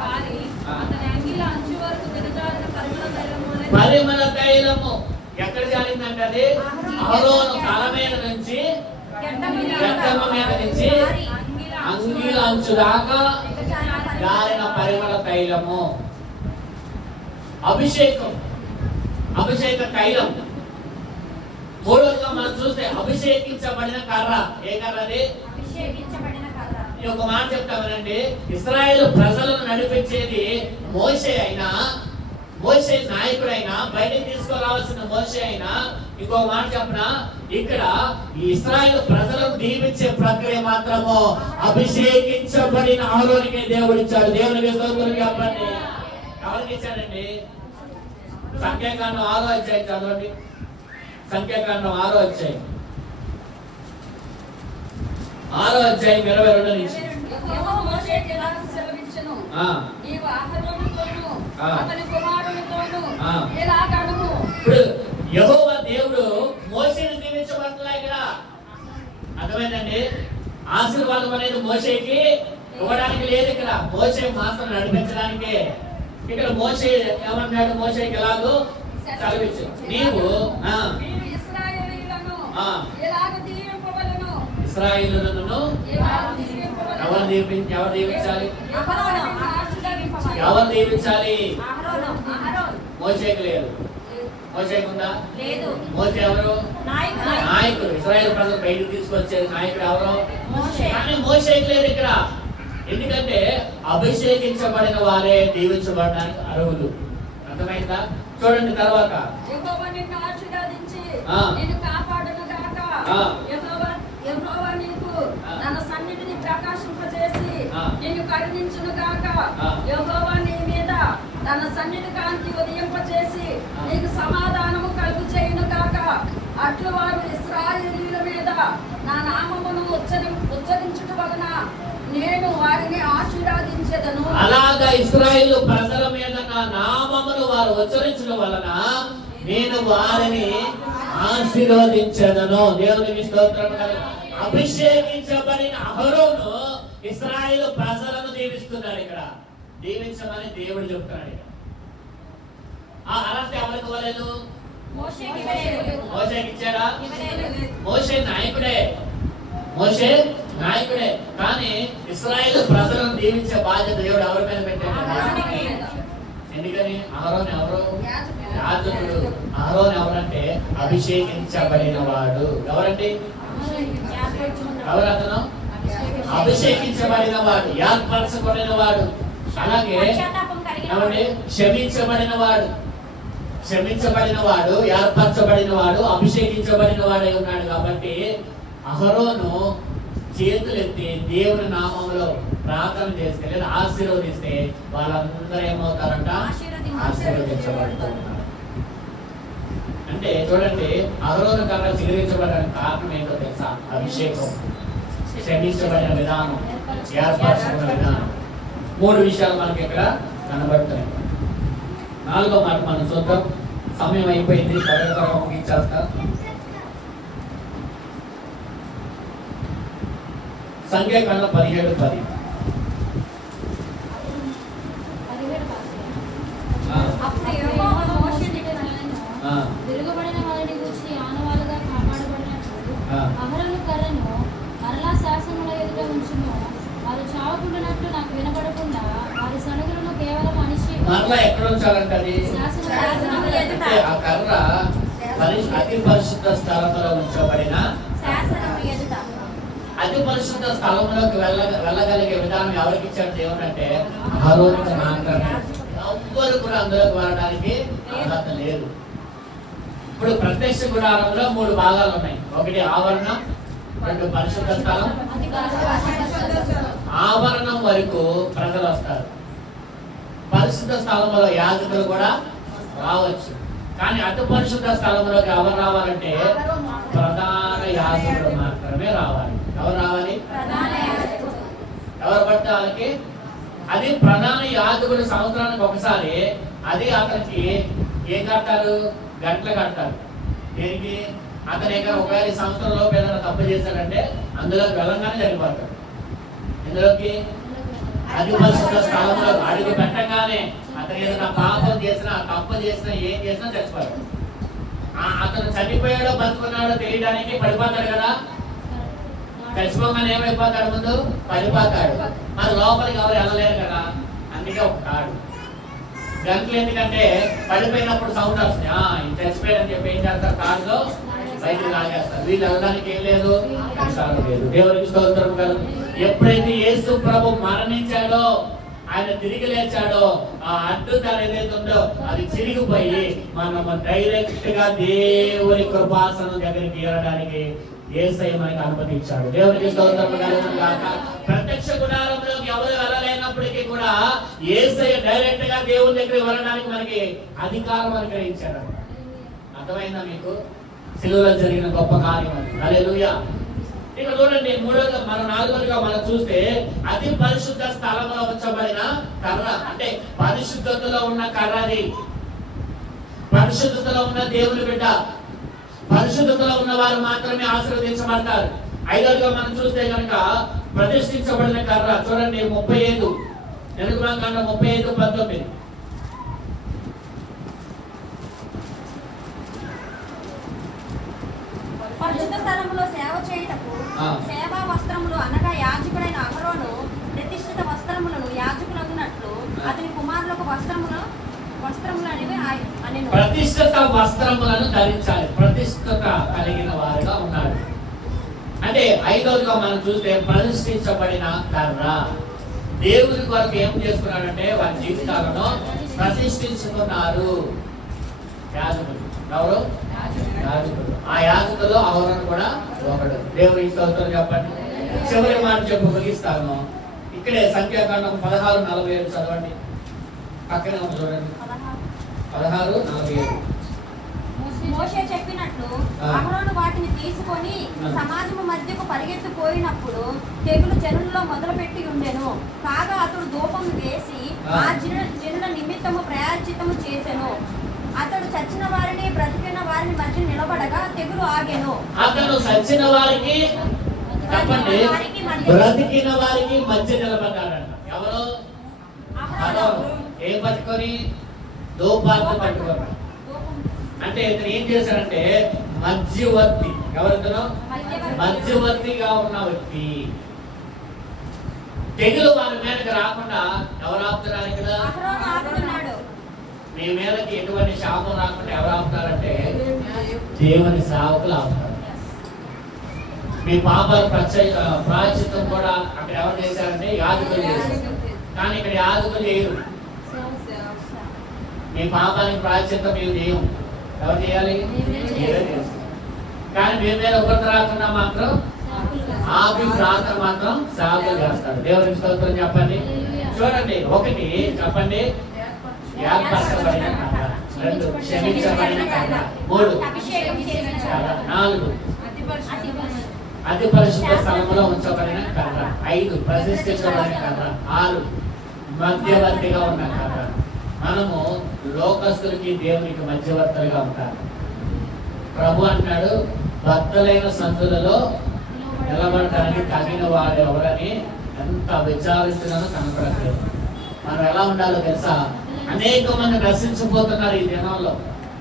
పారి అతని అంగిల అంచు వరకు దిగజారిన పరిమళ తైలము ఎక్కడ జారిందంటే అది అహరోను తల మీద నుంచి గడ్డమ మీద నుంచి అంగిల అంచు దాకా జారిన పరిమళ తైలము. అభిషేక తైలం. మూడోదిగా మనం చూస్తే అభిషేకించబడిన కర్ర. ఏ కర్ర అది? అభిషేకించబడిన కర్ర. ఒక మాట చెప్తామనండి, ఇశ్రాయేలు ప్రజలను నడిపించేది మోషే అయినా, మోషే నాయకుడైనా, బయటకు తీసుకురావాల్సిన మోషే అయినా, ఇంకో మాట చెప్పనా, ఇక్కడ ఈ ఇశ్రాయేలు ప్రజలను దీవించే ప్రక్రియ మాత్రము అభిషేకించబడిన అహరోనుకే దేవుడు ఇచ్చాడు. దేవునికి స్తోత్రం చెప్పండి. ఎవరికి ఇచ్చాడండి? సంఖ్యాకాండం 6వ అధ్యాయం చదవండి. సంఖ్యాకాండం 6వ అధ్యాయం 22 నుంచి. యెహోవా మోషేకి ఇలా సెలవిచ్చెను, నీవు అహరోనుతోను అతని కుమారునితోను ఇలాగనుము. ఇప్పుడు యెహోవా దేవుడు మోషేని దీవించబడుతున్నా ఇక్కడ. అర్థమైందండి? ఆశీర్వాదం అనేది మోషేకి ఇవ్వడానికి లేదు, ఇక్కడ మోషే మాత్రం నడిపించడానికి. ఇక్కడ మోషే ఏమన్నాడు? మోషేకి ఎలాగో సెలవిచ్చు, నీవు ఇశ్రాయేలీయులను ఇలాగ దీవింపవలెను. ఇశ్రాయేలీయులను ఎవరు దీవించాలి? ఎవరు దీవించాలి? మోషేకి లేదు. మోషేకి ఉందా? లేదు. మోషే ఎవరు? నాయకుడు. ఇశ్రాయేలు ప్రజలు బయటకు తీసుకొచ్చేది నాయకుడు ఎవరు? కానీ మోషేకి లేదు ఇక్కడ. ఎందుకంటే అభిషేకించబడిన వారే దీవించబడడానికి అర్హులు. అర్థమైందా? చూడండి తర్వాత, యెహోవా నిన్ను ఆశీర్వదించి నిన్ను కాపాడును గాక. యెహోవా నీకు తన సన్నిధిని ప్రకాశింపజేసి నిన్ను కరుణించును గాక. యెహోవా నీ మీద తన సన్నిధి కాంతి ఉదయింపజేసి నీకు సమాధానము కలుగు చేయును గాక. అట్లు వారు ఇశ్రాయేలీయుల మీద నా నామమును ఉచ్చరించుట వలన నేను వారిని ఆశీర్వదించెదను. అలాగా ఇశ్రాయేలు ప్రజల మీద నా నామమును వారు ఉచ్చరించడం వలన నేను వారిని ఆశీర్వదించెదను. దేవునికి స్తోత్రం. అభిషేకించబడిన అహరోను ఇశ్రాయేలు ప్రజలను దీవిస్తున్నాడు. ఇక్కడ దీవించమని దేవుడు చెప్తున్నాడు. ఆ అర్హత ఎవరికి ఇవ్వలేదు? మోషేకి ఇచ్చాడా? మోషే నాయకుడే. కానీ ఇశ్రాయేలు ప్రజలను దీవించే బాధ్యత దేవుడు ఎవరి మీద పెట్టాడు? ఎందుకని? అహరోను ఎవరు? యాజకుడు. అహరోను ఎవరంటే అభిషేకించబడిన వాడు. ఎవరండి? ఎవరు అతను? అభిషేకించబడిన వాడు, ఏర్పరచబడిన వాడు. అలాగే ఏమండి? క్షమించబడిన వాడు, ఏర్పరచబడిన వాడు, అభిషేకించబడిన వాడై ఉన్నాడు. కాబట్టి అహరోను చేతులెత్తి దేవుని నామంలో ప్రార్థన చేస్తే లేదా ఆశీర్వదిస్తే వాళ్ళందరూ ఏమవుతారంట? ఆశీర్వదించబడుతున్నారు. అంటే చూడండి, అహరోను కర్ర స్వీకరించబడడానికి కారణం ఏంటో తెలుసా? అభిషేకం, క్షమించబడిన విధానం, ఏర్పరచబడిన విధానం. 3 విషయాలు మనకి ఇక్కడ కనబడుతున్నాయి. 4వ మాట మనం చూద్దాం. సమయం అయిపోయింది, త్వరగా ముగించేస్తా. సంఖ్యాకాండం 17:10. అప్పుడు యెహోవా మోషేని తిరగబడిన వారిని గూర్చి ఆనవాలుగా కాపాడబడినట్లు మరలా ఎక్కడ ఉంచాలంటే అది శాసనము ఎదుట అంటే ఆ కర్ర అతి పరిశుద్ధ స్థలంలో ఉంచబడిన శాసనము ఎదుట అతి పరిశుద్ధ స్థలంలోకి వెళ్ళగలిగే విధానం ఎవరికి ఇచ్చాడు దేవుడు అంటే అహరోనుకు మాత్రమే. ఎవ్వరు కూడా అందులోకి వెళ్ళడానికి అర్హత లేదు. ఇప్పుడు ప్రత్యక్ష గుడారంలో 3 భాగాలు ఉన్నాయి. ఒకటి ఆవరణం, 2 పరిశుద్ధ స్థలం. ఆవరణం వరకు ప్రజలు వస్తారు. పరిశుద్ధ స్థలంలో యాజకులు కూడా రావచ్చు. కానీ అతి పరిశుద్ధ స్థలంలోకి ఎవరు రావాలంటే ప్రధాన యాజకుడు మాత్రమే రావాలి. ఎవరు రావాలి? ప్రధాన యాజకుడు. ఎవరు పడితే వాళ్ళకి. అది ప్రధాన యాజకుడు సంవత్సరానికి ఒకసారి. అది అతనికి ఏం కడతారు? గంటలు కడతారు. దేనికి? అతని ఒకవేళ ఈ సంవత్సరంలో ఏదైనా తప్పు చేశాడంటే అందులోకి వెళ్ళంగానే చనిపోతాడు. ఇందులోకి అది పరిశుద్ధ స్థలంలో అడుగు పెట్టగానే అతను ఏదైనా పాపం చేసినా, తప్పు చేసినా, ఏం చేసినా చచ్చిపోతాడు. అతను చనిపోయాడో బతుకున్నాడో తెలియడానికి పడిపోతాడు కదా. చచ్చిపోగానే ఏమైపోతాడు? ముందు పడిపోతాడు. మరి లోపలికి ఎవరు వెళ్ళలేరు కదా. అందుకే ఒక తాడు. గంటలు ఎందుకంటే పడిపోయినప్పుడు సౌండ్ వస్తుంది. చచ్చిపోయాడని చెప్పి ఏం చేస్తారు? తాడుతో బయటికి లాగేస్తారు. వీళ్ళు వెళ్ళడానికి ఏం లేదు, లేదు. దేవునికి స్తోత్రం కదా. ఎప్పుడైతే యేసు ప్రభు మరణించాడో, ఆయన తిరిగి లేచాడో, ఆ అడ్డుతారు ఏదైతే ఉందో అది చిరిగిపోయి మనము డైరెక్ట్ గా దేవుని కృపాసనం దగ్గరికి వెళ్ళడానికి యేసయ్య మనకి అనుమతించాడు. దేవునికి స్తోత్రం కలుగును గాక. ప్రత్యక్ష గుడారంలోకి ఎవరు వెళ్ళలేనప్పటికీ కూడా యేసయ్య డైరెక్ట్ గా దేవుని దగ్గరికి వెళ్ళడానికి మనకి అధికారం అనుగ్రహించాడు. అర్థమైందా మీకు? సిలువలో జరిగిన గొప్ప కార్యం అది. హల్లెలూయా. ఇక్కడ చూడండి, మూడోగా మన 4వదిగా మనం చూస్తే అతి పరిశుద్ధ స్థలంలో ఉంచబడిన కర్ర. అంటే పరిశుద్ధతలో ఉన్న కర్రది. పరిశుద్ధతలో ఉన్న దేవుని బిడ్డ, పరిశుద్ధతలో ఉన్న వారు మాత్రమే ఆశీర్వదించబడతారు. 5వదిగా మనం చూస్తే కనుక ప్రతిష్ఠించబడిన కర్ర. చూడండి 35 నిర్గమకాండం 35:19. పరిశుద్ధ స్థలములో సేవ చేయుటకు సేవా వస్త్రములు అనగా యాజకుడైన అహరోను ప్రతిష్ఠిత వస్త్రములను యాజకులగునట్లు అతని కుమారులకు వస్త్రములు అనేవి అనెను. ప్రతిష్ఠిత వస్త్రములను ధరించాలి. ప్రతిష్ఠత కలిగిన వారుగా ఉన్నాడు. అంటే 5వదిగా మనం చూస్తే ప్రతిష్ఠించబడిన కర్ర. దేవుని కొరకు ఏం చేసుకున్నాడంటే వారి జీవితాలను ప్రతిష్ఠించుకున్నారు యాజకులు. ఎవరు? యాజకులు. ఆ యాజకులు అహరోను కూడా ఒకడు. దేవుని స్తోత్రం చెప్పండి. చివరి మాట చెప్పి ముగిస్తాను. ఇక్కడే సంఖ్యాకాండం 16:47 చదవండి. పక్కనే ఉంది చూడండి. 16:47. మోషే చెప్పినట్లు అహరోను వాటిని తీసుకొని సమాజము మధ్యకు పరిగెత్తిపోయినప్పుడు తెగులు జనుల్లో మొదలుపెట్టి ఉండెను. కాగా అతడు ధూపం వేసి ఆ జనుల నిమిత్తము ప్రాయశ్చిత్తము చేసెను. అతడు చచ్చిన వారిని బ్రతికిన వారిని మధ్య నిలబడగా తెగులు ఆగెను. అతడు చచ్చిన వారికి, చెప్పండి, బ్రతికిన వారికి మధ్య నిలబడ్డాడంట. ఎవరు? అహరోను. ఏం పట్టుకొని? ధూపాన్ని పట్టుకొని. అంటే ఇతను ఏం చేశాడంటే మధ్యవర్తి. ఎవరితను? మధ్యవర్తిగా ఉన్న వ్యక్తి. తెగులు వారి మీదకి రాకుండా ఎవరు ఆపుతున్నారు? ఇక్కడ మీ మీదకి ఎటువంటి శాపం రాకుండా ఎవరు ఆపుతారంటే దేవుని సేవకులు ఆపుతారు. మీ పాపాల ప్రాయశ్చిత్తం కూడా అక్కడ ఎవరు చేశారంటే యాజకులు చేశారు. కానీ ఇక్కడ యాజకులు చేయరు. మీ పాపానికి ప్రాయశ్చిత్తం మేము చేయము. ఎవరు చేయాలి? కానీ మీ మీద ఒకటి రాకుండా మాత్రం ఆపి ప్రార్థన మాత్రం సేవకులు చేస్తారు. దేవునికి స్తోత్రం చెప్పండి. చూడండి, 1 చెప్పండి ఏర్పరచబడిన కర్ర, 2 క్షమించబడిన కర్ర, 3 4 అతి పరిశుద్ధ స్థలంలో ఉంచబడిన కర్ర, 5 ప్రతిష్ఠించబడిన కర్ర, 6 మధ్యవర్తిగా ఉన్న కర్ర. మనము లోకస్తులకి దేవునికి మధ్యవర్తులుగా ఉంటారు. ప్రభు అంటాడు, భక్తులైన సందులలో నిలబడటానికి తగిన వాడు ఎవరని ఎంత విచారిస్తున్నా కనపడట్లేదు. మనం ఎలా ఉండాలో తెలుసా? అనేక మంది నశించిపోతున్నారు ఈ దినాల్లో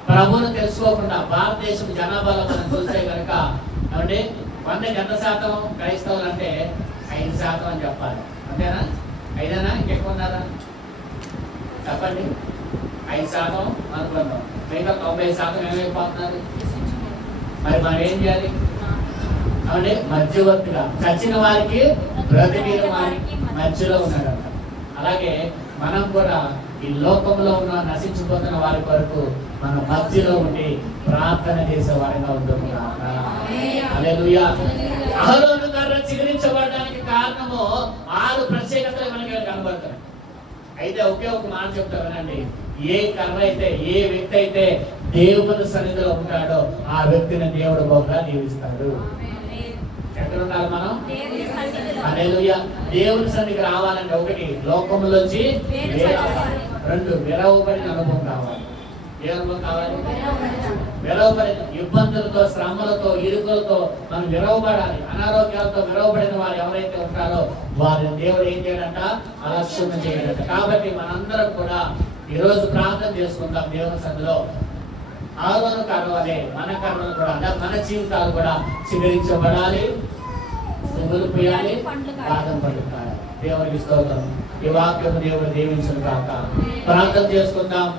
ప్రభువును తెలుసుకోకుండా. భారతదేశం జనాభాలో మనం చూస్తే కనుక ఏమంటే 100కి ఎంత శాతం క్రైస్తవులు అంటే 5% అని చెప్పాలి. అంతేనా? 5 ఇంకెక్కువ ఉన్నారా? చెప్పండి. 5% అనుకుందాం, మిగతా 90% ఏమైపోతున్నారు? మరి మనం ఏం చేయాలి? అవునే, మధ్యవర్తిగా చచ్చిన వారికి బ్రతికిన వారికి మధ్యలో ఉన్నాడంట. అలాగే మనం కూడా ఈ లోకంలో ఉన్న నశించిపోతున్న వారి కొరకు మన మధ్యలో ఉండి ప్రార్థన చేసే వారిగా ఉంటుంది. హల్లెలూయా. అహరోను కర్ర చిగురించబడడానికి కారణము 6 ప్రత్యేకతలు మనకి కనబడతాయి. అయితే ఒకే ఒక మాట చెప్తా వినండి. ఏ కర్ర అయితే, ఏ వ్యక్తి అయితే దేవుని సన్నిధిలో ఉంటాడో ఆ వ్యక్తిని దేవుడు బహుగా దీవిస్తాడు. ఎక్కడ ఉండాలి మనం? హల్లెలూయా. దేవుని సన్నిధికి రావాలంటే 1 లోకములోంచి 2 విరవబడిన అనుభవం కావాలి. ఏ అనుభవం కావాలి? విరవబడిన ఇబ్బందులతో, శ్రమలతో, ఇరుకులతో మనం విరవబడాలి. అనారోగ్యాలతో విరవబడిన వారు ఎవరైతే ఉంటారో వారిని దేవుడు ఏం చేయడంట? అలక్ష్యం చేయడంట. కాబట్టి మనందరం కూడా ఈరోజు ప్రార్థన చేసుకుందాం దేవుని సన్నిధిలో. ఆరోను కర్రలే మన కర్రలు కూడా, మన జీవితాలు కూడా చిగురించబడాలి, పువ్వులు పోయాలి, బాదం పడుతాయి. దేవునికి స్తోత్రం. ఈ వాక్యం దేవుడు దీవించును కాక. ప్రార్థన చేసుకుందాం.